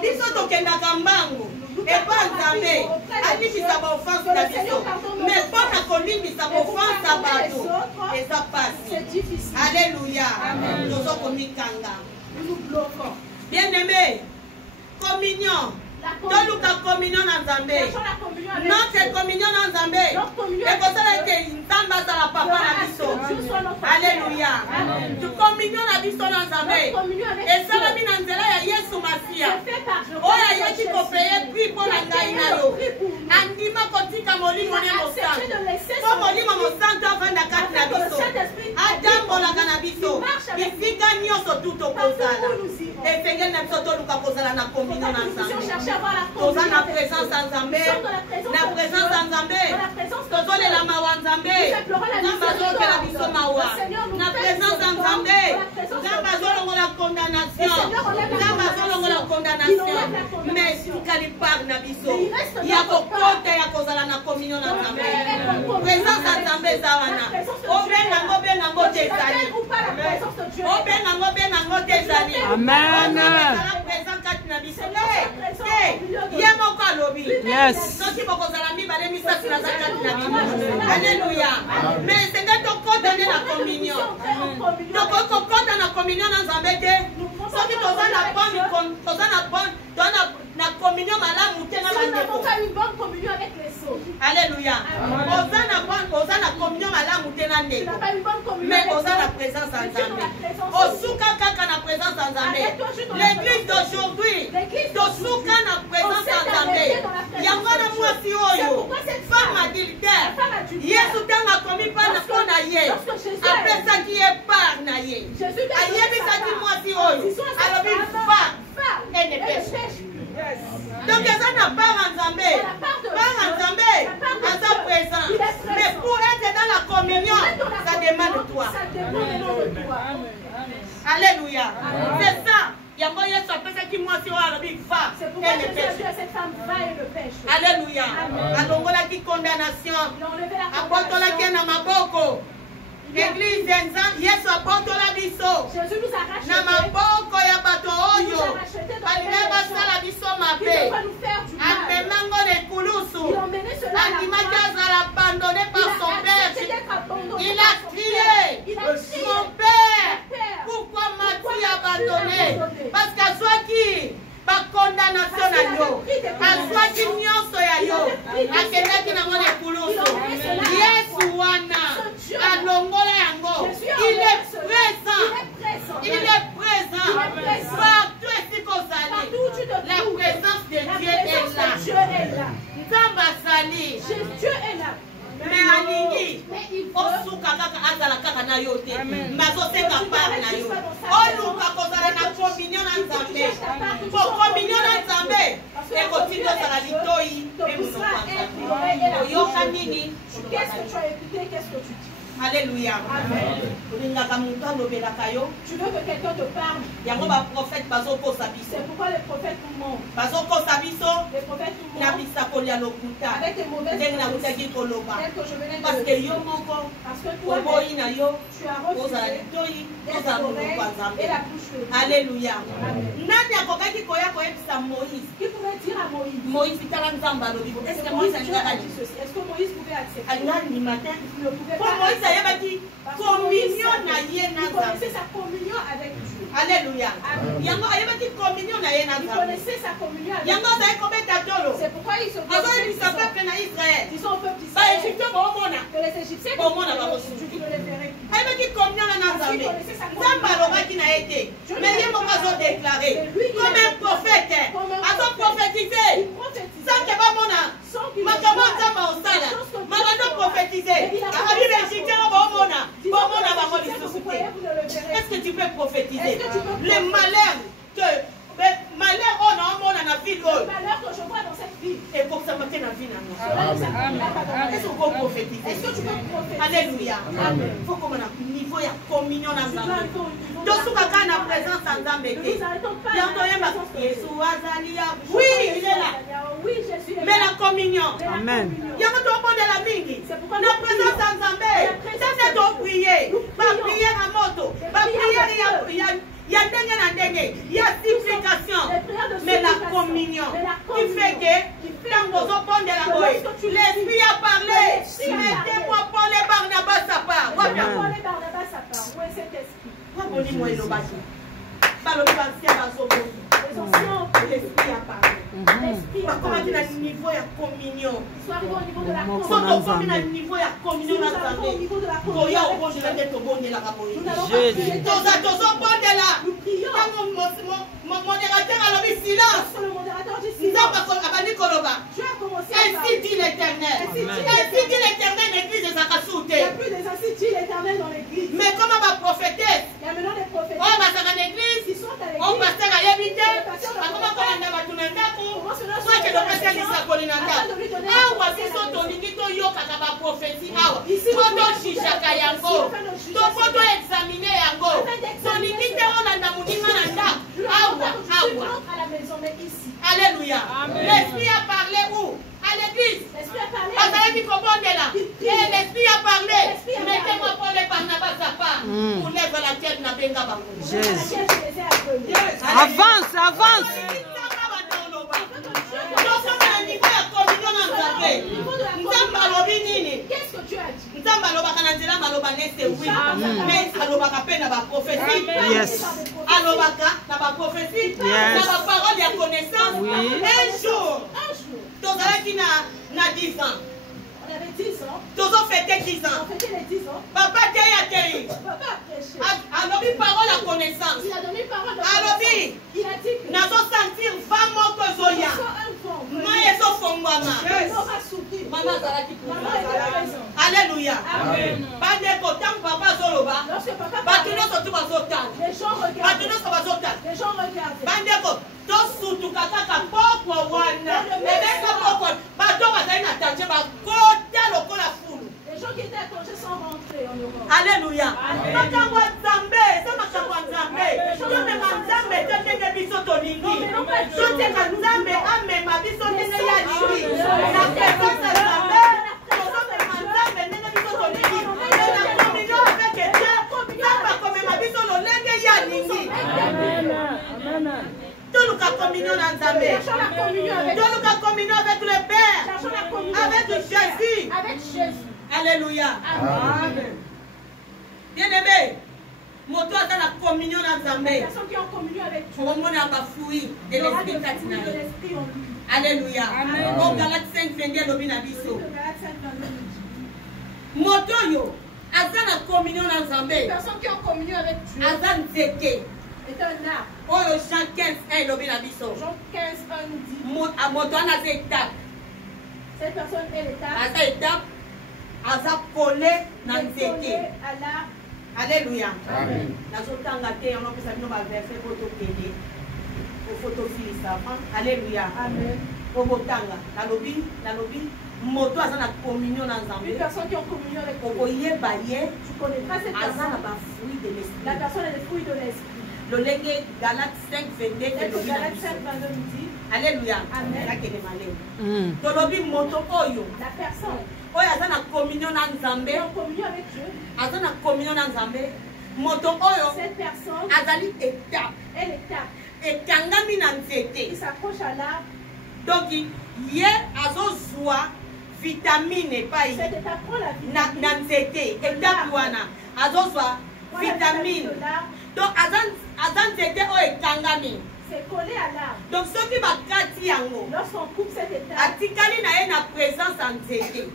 Biso tokendaka mbangu epa Nzambe alimbisa ba offense na biso. Mais mpona kolimbisa ba offense ya bato eza pasi. Alléluia. Tozokomikanga. nous bloquons. Bien-aimé, communion. Toluka communion na Nzambe. Notre communion na Nzambe. Ekosala ete Nzambe azala papa na biso. Alléluia. Tu communion na biso na Nzambe. Esalami na nzela ya Yesu Masia. Oyo ayaki kopeye prix mpo na ngai na yo. Andima kotika molimo ne mosantu. Po molimo mosantu avanda kati na biso. Atambolaka na biso. Bisika nyonso tu tokozala. Esengeli na biso toluka kozala na communion na Nzambe. Toza na présence ya Nzambe. Na présence ya Nzambe. Tozolela mawa Nzambe. Nzambe azolokela biso mawa. Na présence ya Nzambe. Nzambe azolongola condamnation. Nzambe azolongola condamnation. Mais tukali part na biso. Ya kokota ya kozala na communion na Nzambe. Présence ya Nzambe eza wana. Obengango te ezali. Obengango te ezali. Amen. Présence kati na biso. Ye moko alobi. Soki bokozala mibale misatu naza kati na bino. Alléluia. Mais senge tokota nde na communion. Tokokota na communion na Nzambe te. Soki toza na communion malamu te na bandeko. Une bonne communion avec les autres. Alléluia. Oza na communion malamu te na ndeko. Mais oza na présence ya Nzambe. Osuka kaka na présence ya Nzambe. L'église d'aujourd'hui tosuka na présence ya Nzambe. Yango na mwasi oyo femme adultère Yesu ntango akomi mpona ye apesaki ye part na ye. Ayebisaki mwasi oyo alobi va et ne pêche. Donc eza na part ya Nzambe. Part ya Nzambe aza présent. Mais pour être dans la communion, ça demande toi. Alléluia. C'est ça. Yango Yesu apesaki mwasi oyo alobi va et ne pêche. Alléluia. Alongolaki condamnation. Abotolaki na maboko. Église Yesu abotola biso na maboko ya bato oyo balingi basala biso mabe. Amemango na ekulusu abandonné par son père. Il a crié, mon père, pourquoi m'as-tu abandonné? Parce qu'à soi qui par condamnation na yo, à soi qui nyonso ya yo, akendaki na ngone kulusu. Yesu wana, alongola yango. Il est présent. Il est présent. Partout ici qu'on s'allie. La présence de Dieu est là. Nzamba sali. Dieu est là. Mais alingi, osuka kaka azala kaka na yo te. Mazosenga par na yo. Oluka kozala na communion na Nzambe. Po communion na Nzambe. Ekotindo sala litoi. Oyoka nini? Qu'est-ce que tu as écouté? Qu'est-ce que tu dis? Alléluia. Amen. Tu veux que quelqu'un te parle. C'est pourquoi les prophètes nous mentent. Les prophètes nous mentent. Avec des mauvaises paroles. Tel que je venais de le dire. Parce que toi, tu as refusé d'être l'oreille et la bouche de Dieu. Alléluia. Qui pouvait dire à Moïse? Moïse, est-ce que Moïse pouvait accepter? Il ne pouvait pas. Communion na ye na il connaissait sa communion avec Dieu. Alléluia. Yango ayebaki communion na ye na il connaissait sa communion avec Yango Dieu. zai kobeta tolo. C'est pourquoi ils se Azoi peuple na Israël. Ils sont au peuple Ba d'Israël. Égyptien ba omona. Que les Égyptiens Ba omona ba kosuju. tu ne les verrais plus. Ayebaki communion na Nzambe. Nzambe alobaki na ye te. Mais ye moko azo déclarer comme un prophète. Azo prophétiser. Sans que ba mona. Makambo Nzambe osala. Makando prophétiser. Akabi ba Égyptien ba omona. Ba omona ba mo lisusu te. Est-ce que tu peux prophétiser le malheur que malheur on a dans la vie le malheur que je vois dans cette vie et pour ça matin la vie est-ce qu'on peut prophétiser? Est-ce que tu peux prophétiser? Alléluia. Il faut qu'on ait un niveau de communion dans la vie. Donc si on a la présence en Nzambe, oui, il est là. Oui, je suis là. Mais la communion. Amen. Il y a un peu de la mingi. La présence en Nzambe. Ça c'est ton prier. Ma prière à moto. Ma prière il y a il y a supplication. Mais la communion qui fait que quand vous de la voix, l'esprit a parlé. Mettez-moi pour les Barnabas à part. Pour les Barnabas à part. Où est cet esprit? Les anciens, l'esprit a parlé. l'esprit a Comment parlé. tu as le niveau de communion? Ils sont arrivés au niveau de la Soto communion. komi na niveau ya communion na Nzambe. Koya obondela te tobondela ka Nous boye. n'allons pas prier. Tozobondela. Nous prions. Ntango mon modérateur alobi silence. Lorsque le modérateur dit silence, Nzambe abandi koloba. Dieu a commencé à Ainsi parler. dit l'Éternel. Amen. Ainsi dit l'Éternel, l'église de Il n'y a Zakasute. plus des ainsi dit l'Éternel dans l'église. Mais comment va prophétesse? Il y a maintenant des prophètes Oh, basaka na église. qui sont à Oh, l'église. pasteur ayebite. Akoma kolanda bato na ndako. Soit que le pasteur lisakoli na ndako. Awa biso tolingi toyokaka baprophétie awa. Po toshishaka yango. Po toexamine yango. Tolingi te olanda moninga na ndako. Awa, awa. À la maison, mais ici. Alléluia. L'esprit a parlé où? À l'église. L'esprit a parlé. Azalaki kobondela. Et l'esprit a parlé. Mettez-moi pour les Barnabas à part. Pour lève la tête na benga bango. Jésus. Je les ai appelés. Avance, avance. Qu'est-ce que tu as dit? Nzambe alobaka na nzela maloba nese oui. Mais alobaka pe na ba prophétie. Yes. Alobaka na ba prophétie. Na ba parole ya connaissance. Oui. Un jour, Un jour, tozalaki na 10 ans. on avait 10 ans. Tozo fêté 10 ans. On fêtait les 10 ans. Papa tei atei. Papa a prêché. Alobi parole à connaissance. Il a donné parole de Alobi. Il a dit que Nazo sentir vent moko zoya. un vent. Mai ezofongwama. L'aura soufflé. Maman azalaki Maman était présente. Alléluia. Amen. Bandeko ntango papa azoloba. Lorsque papa Bato parlait, nyonso tu bazotala. les gens Bato regardaient. nyonso bazotala. Les gens regardaient. Bandeko tosutuka kaka pokwa wana. Ebenga pokwa. Bato bazali na danger bakota lokola fulu. Les gens qui étaient accrochés sans rentrer en Europe. Alléluia. Makambo ya Nzambe, eza makambo ya Nzambe. Tomema Nzambe te ndenge biso tolingi. Toteka Nzambe amema biso ndenge ya liwi. Na présence ya Nzambe, tozomema Nzambe ndenge biso tolingi. Na communion avec Dieu, Nzambe akomema biso lolenge ya lingi. Toluka la communion dans Nzambe. Cherchons la communion avec Dieu. Donne la communion avec le Père. Cherchons la communion Avec Jésus. Avec Jésus. Alléluia. Amen. Bien-aimé, moto a la communion dans Nzambe. Les personnes qui ont communion avec Dieu. On a un fruit de Il y aura l'esprit des fruits de catinal. l'esprit en lui. Alléluia. Au Galates 5, 22, lobina biso. Moto yo, aza na communion dans Nzambe. Les personnes qui ont communion avec Dieu Aza nzete. est un arbre. Oyo Jean 15, 1, lobina biso. Jean 15, 1 nous dit, Moto ana za étape. cette personne est l'étape. Aza étape. Aza collé na nzete. À l'arbre. Alléluia. Amen. Nazotanga te yango pesa bino ba verset po tokende. Po photo filisa. Alléluia. Amen. Po botanga. Nalobi moto aza na communion na Une Nzambe. personne qui ont communion avec Dieu. Okoyeba ye Tu connaîtras cette aza na personne. ba fruit de La l'esprit. personne est le fruit de l'esprit. Lolenge Galates 5, 22 Tel que elobi na Galates biso. 5, 22 nous dit, Alléluia. Amen. Nakende malemu. Tolobi moto oyo. la personne Oyo aza na communion na Nzambe. qui est en communion avec Dieu, Aza na communion na Nzambe. Moto oyo cette personne azali étape. est l'étape Ekangami na qui nzete. s'accroche à l'arbre. Donc ye azozwa vitamine epai Cette étape prend la na vitamine. nzete. Étape wana azozwa Prend la vitamine vitamine. de l'arbre. Donc aza nzete oyo ekangami. C'est collé à l'arbre. Donc soki bakati yango Lorsqu'on coupe cette étape, atikali na ye na présence ya nzete.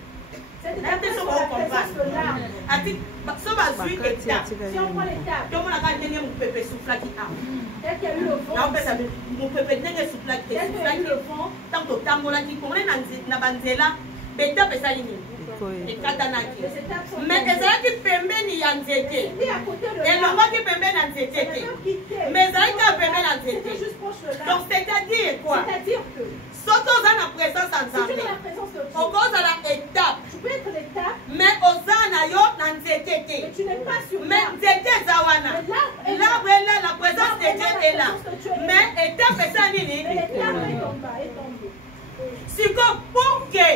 cette étape est sur la présence de l'arbre. Ati so bazwi étape Si on prend l'étape, tomonaka ndenge mopepe esuflaki awa tel qu'il y a eu le vent, naopesa mopepe ndenge esuflaki tel qu'il y a eu le vent, ntango totambolaki komone na banzela betape esali nini ekatanaki les étapes sont mais tombées. ezalaki pembeni ya nzete C'était à côté de l'arbre. elongwaki pembeni ya nzete C'est te le peuple qui était. mais ezalaki kaka pembeni ya C'était nzete juste proche de donc l'arbre. c'est-à-dire quoi C'est-à-dire que soki oza na présence ya si tu es nzambe dans la présence de Dieu, okozala étape tu peux être l'étape, mais oza na yo na nzete mais te tu n'es pas sur mais l'arbre. nzete eza wana Mais l'arbre est là. l'arbre est là la présence de Dieu est là mais étape eza Mais nini l'étape est en bas, est tombée. siko pour que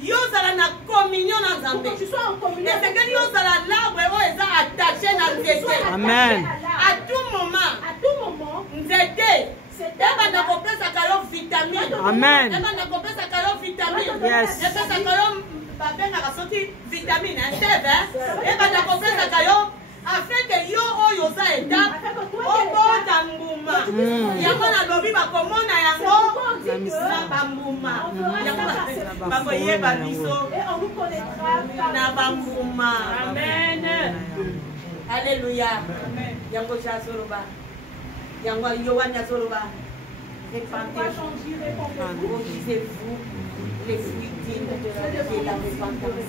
yo ozala na communion na Pour nzambe que tu sois en communion avec esengeli Dieu, yo ozala l'arbre oyo eza attaché na tu sois nzete attaché Amen. à à l'arbre. tout moment À tout moment, nzete cet ebanda arbre kopesaka yo vitamine Amen. ebanda kopesaka yo vitamine Yes. epesaka yo babengaka soki vitamine teve ebanda kopesaka yo afin que yo oyo oza étape obota mbuma yango nalobi bakomona yango na bambuma bakoyeba biso et on nous connaîtra par na bambuma amen alléluia yango azoloba yango yowani azoloba On va changer, répondez-vous. reproduisez-vous les fruits dignes de la repentance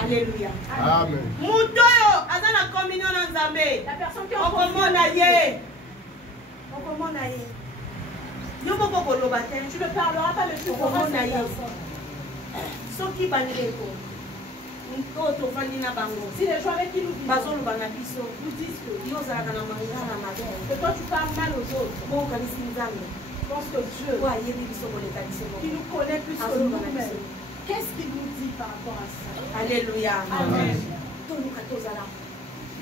alléluia Amen. moto oyo aza na communion na nzambe La personne qui est en communion okomona avec ye Dieu, okomona ye yo moko koloba te tu ne parleras pas de Dieu pour okomona cette ye personne. soki bandeko oyo tovandi na bango Si les gens avec qui nous vivons bazoloba na biso nous disent que yo ozalaka na mangala mabe toi tu parles mal aux autres, bokanisi nzambe je pense que Dieu, po ayebi biso koleka biso qui moko nous connaît plus que nous-mêmes, qu'est-ce qu'il nous dit par rapport à ça? alléluia Amen. toluka tozala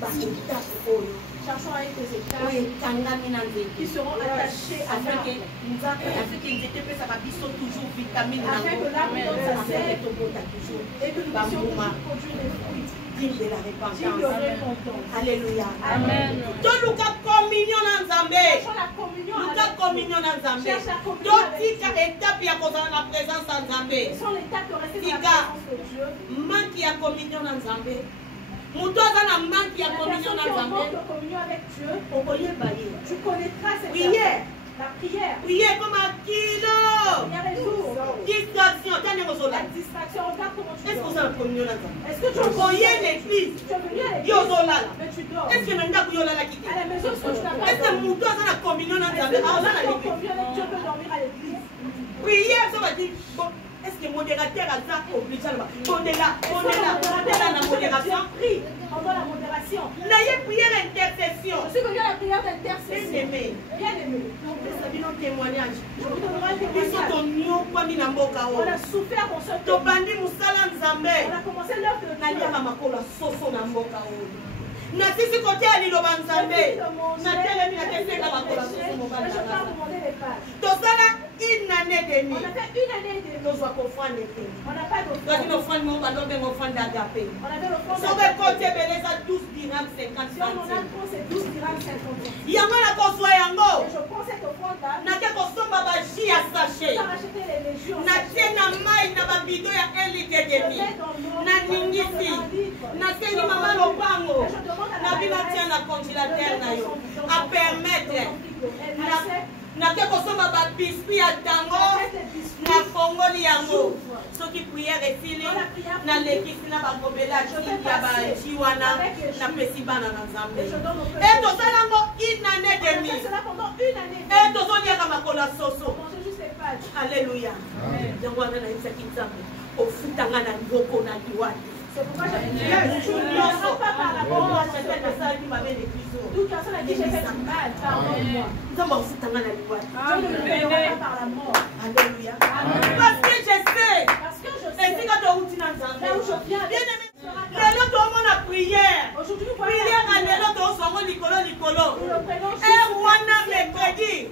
baétape oyo Cherchons à être des états oyo ekangami na qui nzete seront attachés à l'arbre, afin que nzete epesaka biso toujours vitamine afin que l'arbre donne sa afin que sève tobota toujours et que nous puissions bambuma produire des fruits digne de la dignes de repentance repentance. alléluia Amen. toluka communion na nzambe Cherchons la communion luka avec communion na nzambe Cherche la communion avec totika Dieu. étape ya kozala na présence ya nzambe Dieu. Sans l'étape de rester dans la Tika. présence de Dieu, manki ya communion na nzambe moto aza na manki ya la communion personne na qui est en nzambe manque de communion avec Dieu, okoyeba ye tu connaîtras cette prière personne. La prière, prière koma kilo prière est lourde. distraction ta ndenge La ozola distraction, regarde comment tu est-ce que dors. oza na communion na nzambe Est-ce que tu es oye l'église Tu es venu à yo l'église, ozolala mais tu dors. est-ce que na ndako yo olalaki te À la maison, est-ce que tu n'as pas est-ce que dormi? moto aza na communion na Est-ce nzambe que aoza na quelqu'un qui est en l'église communion avec Dieu peut dormir à l'église? prière so bati bon est-ce que modérateur aza oblige aloba pondela na modération Prie pendant la modération. na ye prière intercession Je suis venu à la prière d'intercession. bien-aimé Bien-aimé, opesa bino témoignage je vous donnerai un biso témoignage. toniokwami na mboka On oyo a souffert dans ce temps. tobandi mosala nzambe On a commencé l'œuvre de Dieu. naliaka makolo ya soso na mboka oyo Nasisi kote ya liloba nzambe. Je Natelemi na tesenga bakola susu vais mobali na pas ngai. vous demander les pages. Tosala une année et demie. On a fait une année et demie. Tozwa kofanda te. On n'a pas Toki d'offrande. nofandi mo bando bengo ofanda agape. On avait l'offrande. Soki kote beleza 12 dirhams 50 Si on en a centimes. trop, c'est 12 dirhams 50 centimes. Yango na kozwa yango. Et je prends cette offrande-là. Nake kosomba ba jus ya sachet. Pour acheter les légions. Natie na mai na babido ya 1 litre et demi. Naningisi. Nasengi mama lopango. Na bino tia na congélateur na yo. A permettre. Nake kosomba ba biscuit ya tango. Na fongoli yango. Soki prière esili. Na lekisi na bakobela chiki ya ba jiwana. Na pesi bana na nzambe. Et tosala ngo une année et demie. Cela pendant une année. Et tozoliaka makola soso. On mange juste les pages. Alléluia. Yango wana nayebisaki nzambe ofutanga na liboko na liwati. C'est pourquoi j'avais dit, je ne passe pas par la mort. Toute personne a dit, j'ai fait du mal, pardonne-moi. nzambe ofutanga na liwati. Je ne le paierai pas par la mort. Alléluia. Amen. Parce que je sais. Parce que je sais, esika touti na nzambe. là où je viens, Bien-aimé, lelo tomona prière. aujourd'hui, nous voyons Prière la na lelo prière. tozwango likolo likolo. Nous le prenons Et wana juste mercredi.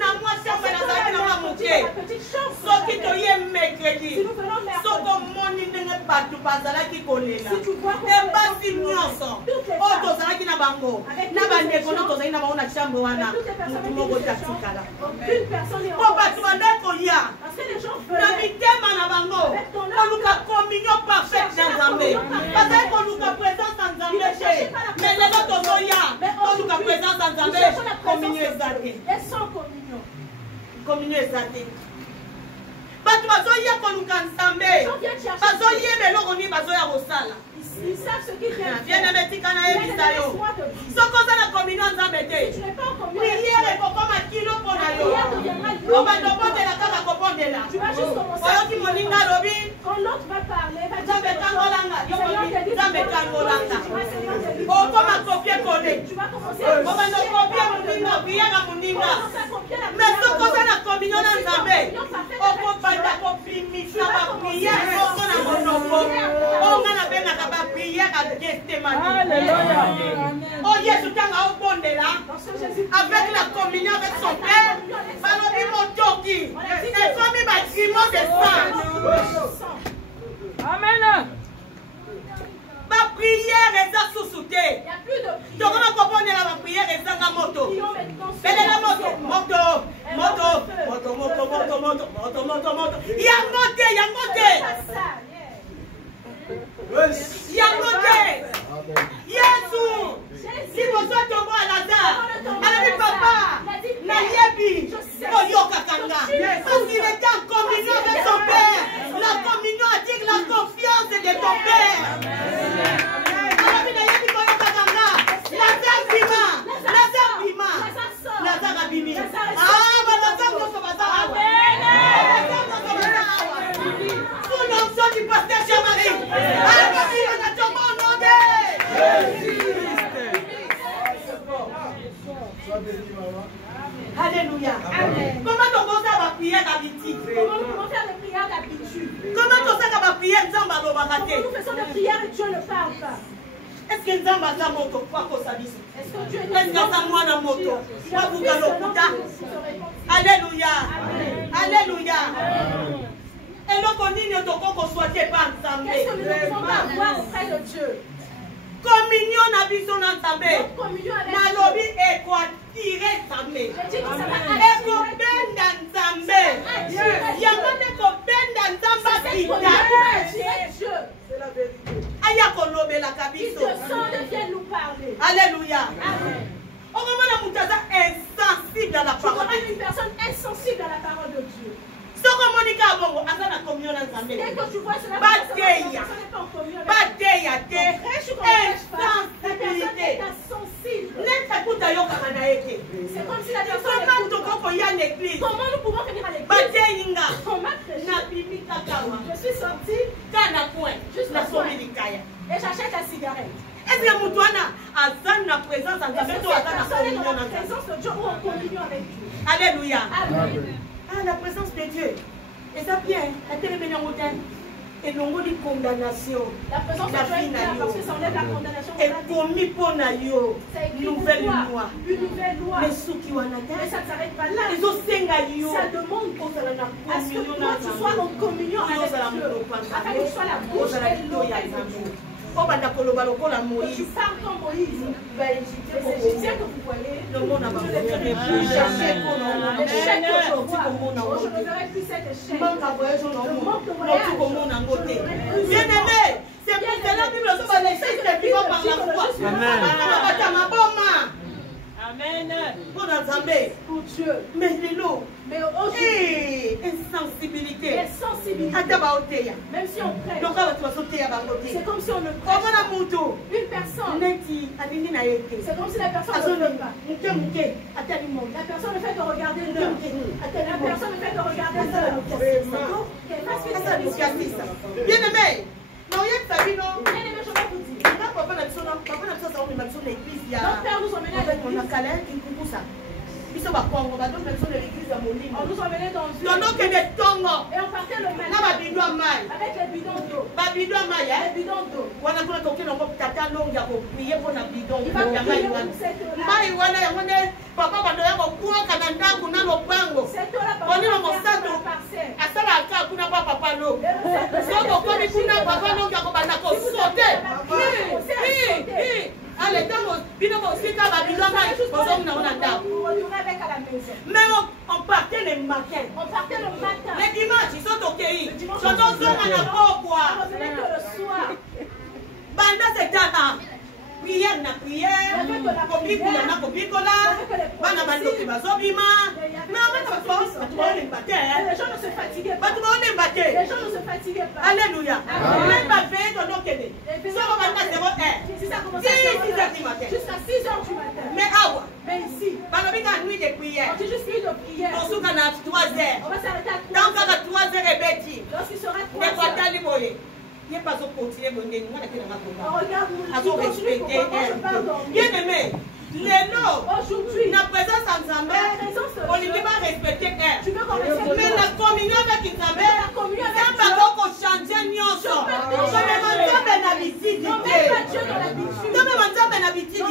Na mwa chambre nazalaki na mwa moke. la petite chance. Soki toye mercredi. Si nous venons Soko mercredi, moni ndenge bato bazalaki kolela. si tu vois ebasi nyonso oyo tozalaki na bango na bandeko no tozali na bango na chambre wana motu moko tatikala aucune personne n'est mpo bato bandai koya Parce que les gens na veulent. mitema na bango koluka communion parfaite na nzambe bazali koluka présence ya nzambe te me lelo tozoya toluka présence ya nzambe communion eza te Et sans communion. communion eza te bato bazoya koluka nzambe bazoyeba eloko nini bazoya kosala Ils savent ce qu'ils viennent bien faire. aimé tika nayebisa yo Laisse-moi te dire. soki oza na communion nzambe te Tu n'es pas en communion. avec priere Dieu. ekokoma kilo mpo na yo Prière deviendra po lourde. bando obondela kaka kobondela Tu vas juste commencer à oyoki moninga alobi Quand l'autre va parler, va dire nzambe quelque chose. ekangolanga yo Seigneur, bobi t'as dit, nzambe tu vas- ekangolanga tu vas, Seigneur, t'as dit, okoma kopie kole tu vas commencer à obando kopie moninga priere moninga commencer à copier la mais prière soki de oza na l'autre. communion na nzambe okobanda kopimisa bapriere moko na monoko oyo nga nabengaka bapriere ya gestemani oyo yesu ntango aobondela Lorsque Jésus avec la communion avec son père, balobi motoki, ekomi bâtiment de sang. Amen. Baprière eza susu il te. n'y a plus de prière. Tokona kobondela baprière ezanga moto. Qui ont maintenant Belela fait moto, moto, moto, moto, moto, moto, moto, moto, moto, moto. Yango te, yango te, pas ça, yango te. Yesu, liboso tongo ya Lazare, alobi papa, nayebi oyokaka nga. Parce qu'il était en communion avec son père. La communion attire la confiance de ton père. Alobi nayebi koyokaka nga. Lazare bima, Lazare bima, Lazare abimi. Ah, balazare nyonso baza awa. Balazare nyonso baza awa. Sous l'onction du pasteur Jean-Marie. Alobi on a tombé au nom de Alléluia. Comment tu poses la prière d'habitude? Comment nous pouvons faire des prières d'habitude? Comment tu fais la prière nzamba lobaka Comment te? nous faisons des prières et Dieu ne parle pas? Est-ce que nzamba aza moto kwa kosa biso? Est-ce que Dieu est Est-ce que aza mwana moto? Il a Kwa plus buka de lokuta. langue pour se répondre. Alléluia. Alléluia. eloko nini toko koswate pa nzambe? Qu'est-ce que nous ne pouvons pas avoir auprès de Dieu? Communion na biso na nzambe. Notre communion avec Nalobi Dieu. ekoatire nzambe. Je dis que ça va attirer Ekobenda nzambe. Yango nde kobenda nzambe cette communion apita. va attirer Dieu. Aya kolobelaka Il biso. descend et vient nous parler. Alléluia. Amen. okomona moto aza insensible à la Tu parole vois de une Dieu. personne insensible à la parole de Dieu. Soko monika bongo aza na communion na nzambe. Dès que tu vois cela, Bateya. la personne n'est pas en communion avec Bateya Dieu. te. Prêche ou qu'on prêche pas, la personne Insensibilité. est insensible. Neta kuta yokaka na ye te. C'est comme si la personne Comment n'écoute toko pas. koya na église? Comment nous pouvons venir à l'église? Bateyinga. On m'a prêché. Na bibi kakawa. Je suis sortie Kana point. Juste Na la soirée. somi likaya. et j'achète la cigarette. Est-ce que moto wana aza na présence ya Est-ce nzambe que to cette aza na personne est communion dans na la nzambe? présence de Dieu ou en communion avec Dieu? Alléluia. Amen. Ah, la présence de Dieu. Et ça bien, la télévision yango te. Et non, une condamnation. La présence de Dieu est claire parce que ça enlève la condamnation. Et commis pour Nayo. Nouvelle loi. Une nouvelle loi. Mais ceux qui ont Mais ça ne s'arrête pas là. les autres yo. Ça demande à ce que toi tu sois en communion avec Dieu. Afin que tu sois la bouche et l'oreille de Dieu. Tu parles comme Moïse. Les Égyptiens que vous voyez, je ne les verrai plus jamais. L'échec que je vois, je ne verrai plus cet échec. Le manque de voyage. Bien-aimé, c'est pour que la Bible soit les vivants par la foi. Amen. Pour Dieu. Mais l'élo. Mais aujourd'hui, insensibilité. Même si on prête, c'est comme si on ne prête pas. Une personne, c'est comme si la personne ne fait pas. La personne le fait de regarder l'heure. La personne le fait de regarder l'heure. Bien-aimé, Bien-aimé, je vais vous dire. Notre père nous emmène avec l'église. On nous emmenait dans une. Et on partait le matin avec les bidons d'eau. Les bidons d'eau. Il va prier pour cette eau-là. Cette eau-là, mais on partait le matin. Les dimanches, ils sont au pays. On revenait que le soir. Banda c'est tata. Prière na prière. Bana bando qui va zobima. Mais on met la force. Les gens ne se fatiguaient pas. Les gens ne se fatiguaient pas. Alléluia. Même pas fait ton nom qu'elle est. Si ça commence à 6h du matin. Jusqu'à 6h du matin. Mais ici, nuit de prière. on dit juste nuit de prière. On va s'arrêter à 3h. Tant 3h. Lorsqu'il sera 3h. Il n'y a pas de continuer à donner. Regarde-nous. Bien aimé, aujourd'hui, la présence en Zambé, on ne peut pas respecter elle. Mais la communion avec Zambé, c'est pas qu'on change Nyonso. Je me maintiens bien habitude. Je me maintiens bien habitude.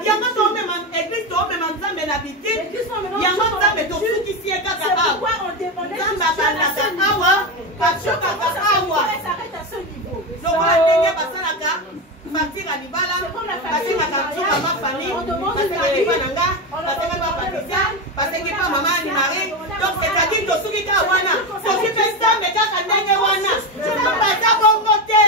Il y a pas de église, on me maintient bien habitude. Il y a pas de tout qui s'y est caca. C'est pourquoi on dépendait de Dieu. Elle s'arrête à ce niveau. Donc on a gagné Basalaka, partir à Libala, passer à Kantou, ma famille, passer à Libananga, passer à Patricia, passer à Maman Marie. Donc c'est-à-dire que ceux qui ont wana, ceux qui font ça, mais quand on a wana, tu n'as pas ça bon côté.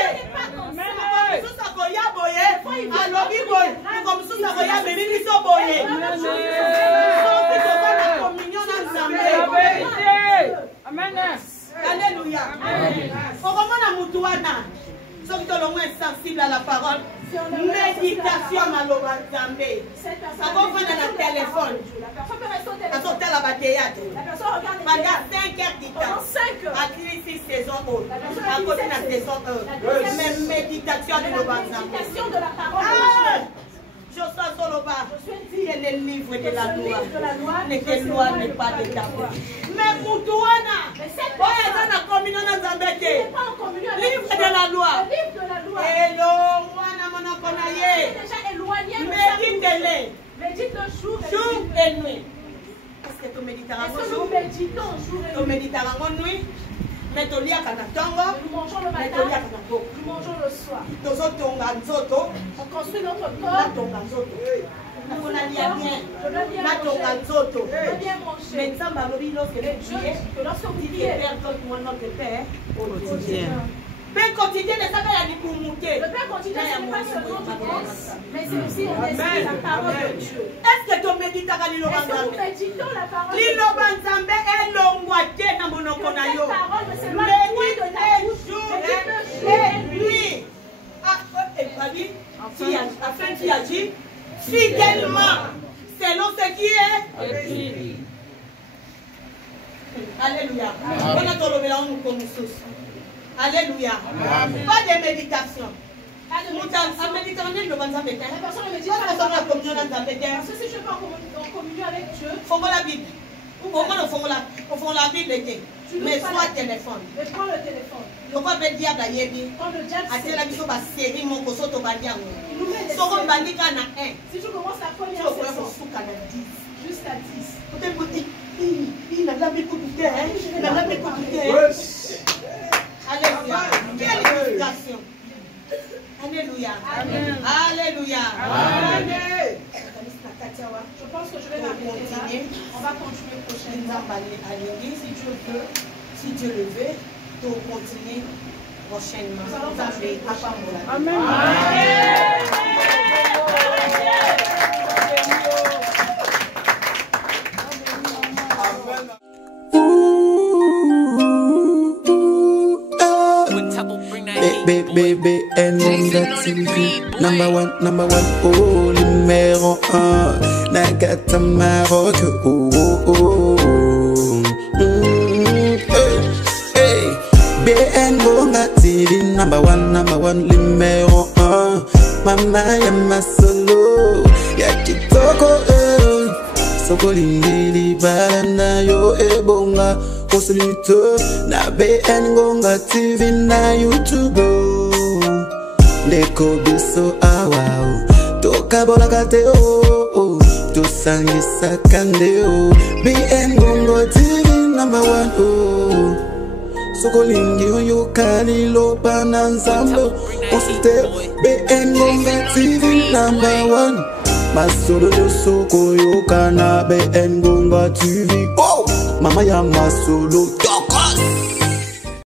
Sous sa goya boye, alors biboy, comme sous sa goya bébé ils sont boye. La communion ensemble. Amen. Alléluia. Au moment où nous ceux qui sont sensibles à la parole, méditation à l'Obazambé. Avant de prendre le téléphone, à sortir la bataille. Pendant 5 heures du temps, à 36 saisons hautes, à côté de la saison 1. Mais méditation de l'Obazambé. Méditation de la parole de Dieu. Joshua Soloba, qui est le livre de la loi, mais que loi n'est pas détablie. Mais Moutouana, la communion dans Zambété, livre de la loi. Et médite le jour et nuit. Est-ce que tu médites Est-ce que nous méditons jour et nuit? Tu médites en nuit. Mais tu lis à Kanatongo. Nous mangeons le matin. Nous mangeons le soir. On construit notre corps. On a bien manger. Mais lorsque vous priez, notre Père quotidien. Père quotidien ne s'appelle à l'immunité. Le Père quotidien, ce n'est pas seulement du pense, mais c'est aussi la parole de Dieu. Est-ce que tu médites à Est-ce que nous méditons la parole de Dieu? L'île Banzambe est l'ongouaté dans mon cette parole ne s'est pas médite de ta bouche. jour et nuit. Afin qu'il agit fidèlement selon ce qui est. Alléluia. Alléluia. Pas de méditation. En méditant, le Banzambe. La personne ne médite pas la communion dans Zambé. Parce que si je suis en communion avec Dieu, Faut la Bible. Au fond, la Bible était. Mais soit téléphone. Mais prends le téléphone. Pourquoi le diable a yébi? Quand le diable sait la mission va série mon koso to badia. il nous met des Soro bandika na 1. Si tu commences la première Tu session, vas na 10. jusqu'à 10. Peut-être que il a la écouté, hein? Il a la écouté. Alléluia. Quelle illustration. Alléluia. Amen. Alléluia. Amen. Je pense que je vais m'arrêter là. On va continuer prochainement. Si Dieu le veut, tu continuer prochainement. Nous allons continuer prochainement. Amen. Baby, and on that TV, number one, oh, numéro 1, Nagata Maroc, oh, hey, BN on that TV, number one, numéro 1, Mama Yama Solo, Yakitoko, Soko Lindili, Balana, yo, Ebonga. Na BN Gonga TV na YouTube Ndeko biso awao Toka bola kate o Tosangisa kande o BN Gonga TV number 1 o Soko lingi yo kali lopa na nzambo Consulte BN Gonga TV number 1 Masolo yo soko yo kana BN Gonga TV. Oh! Mama ya masolo Tokos.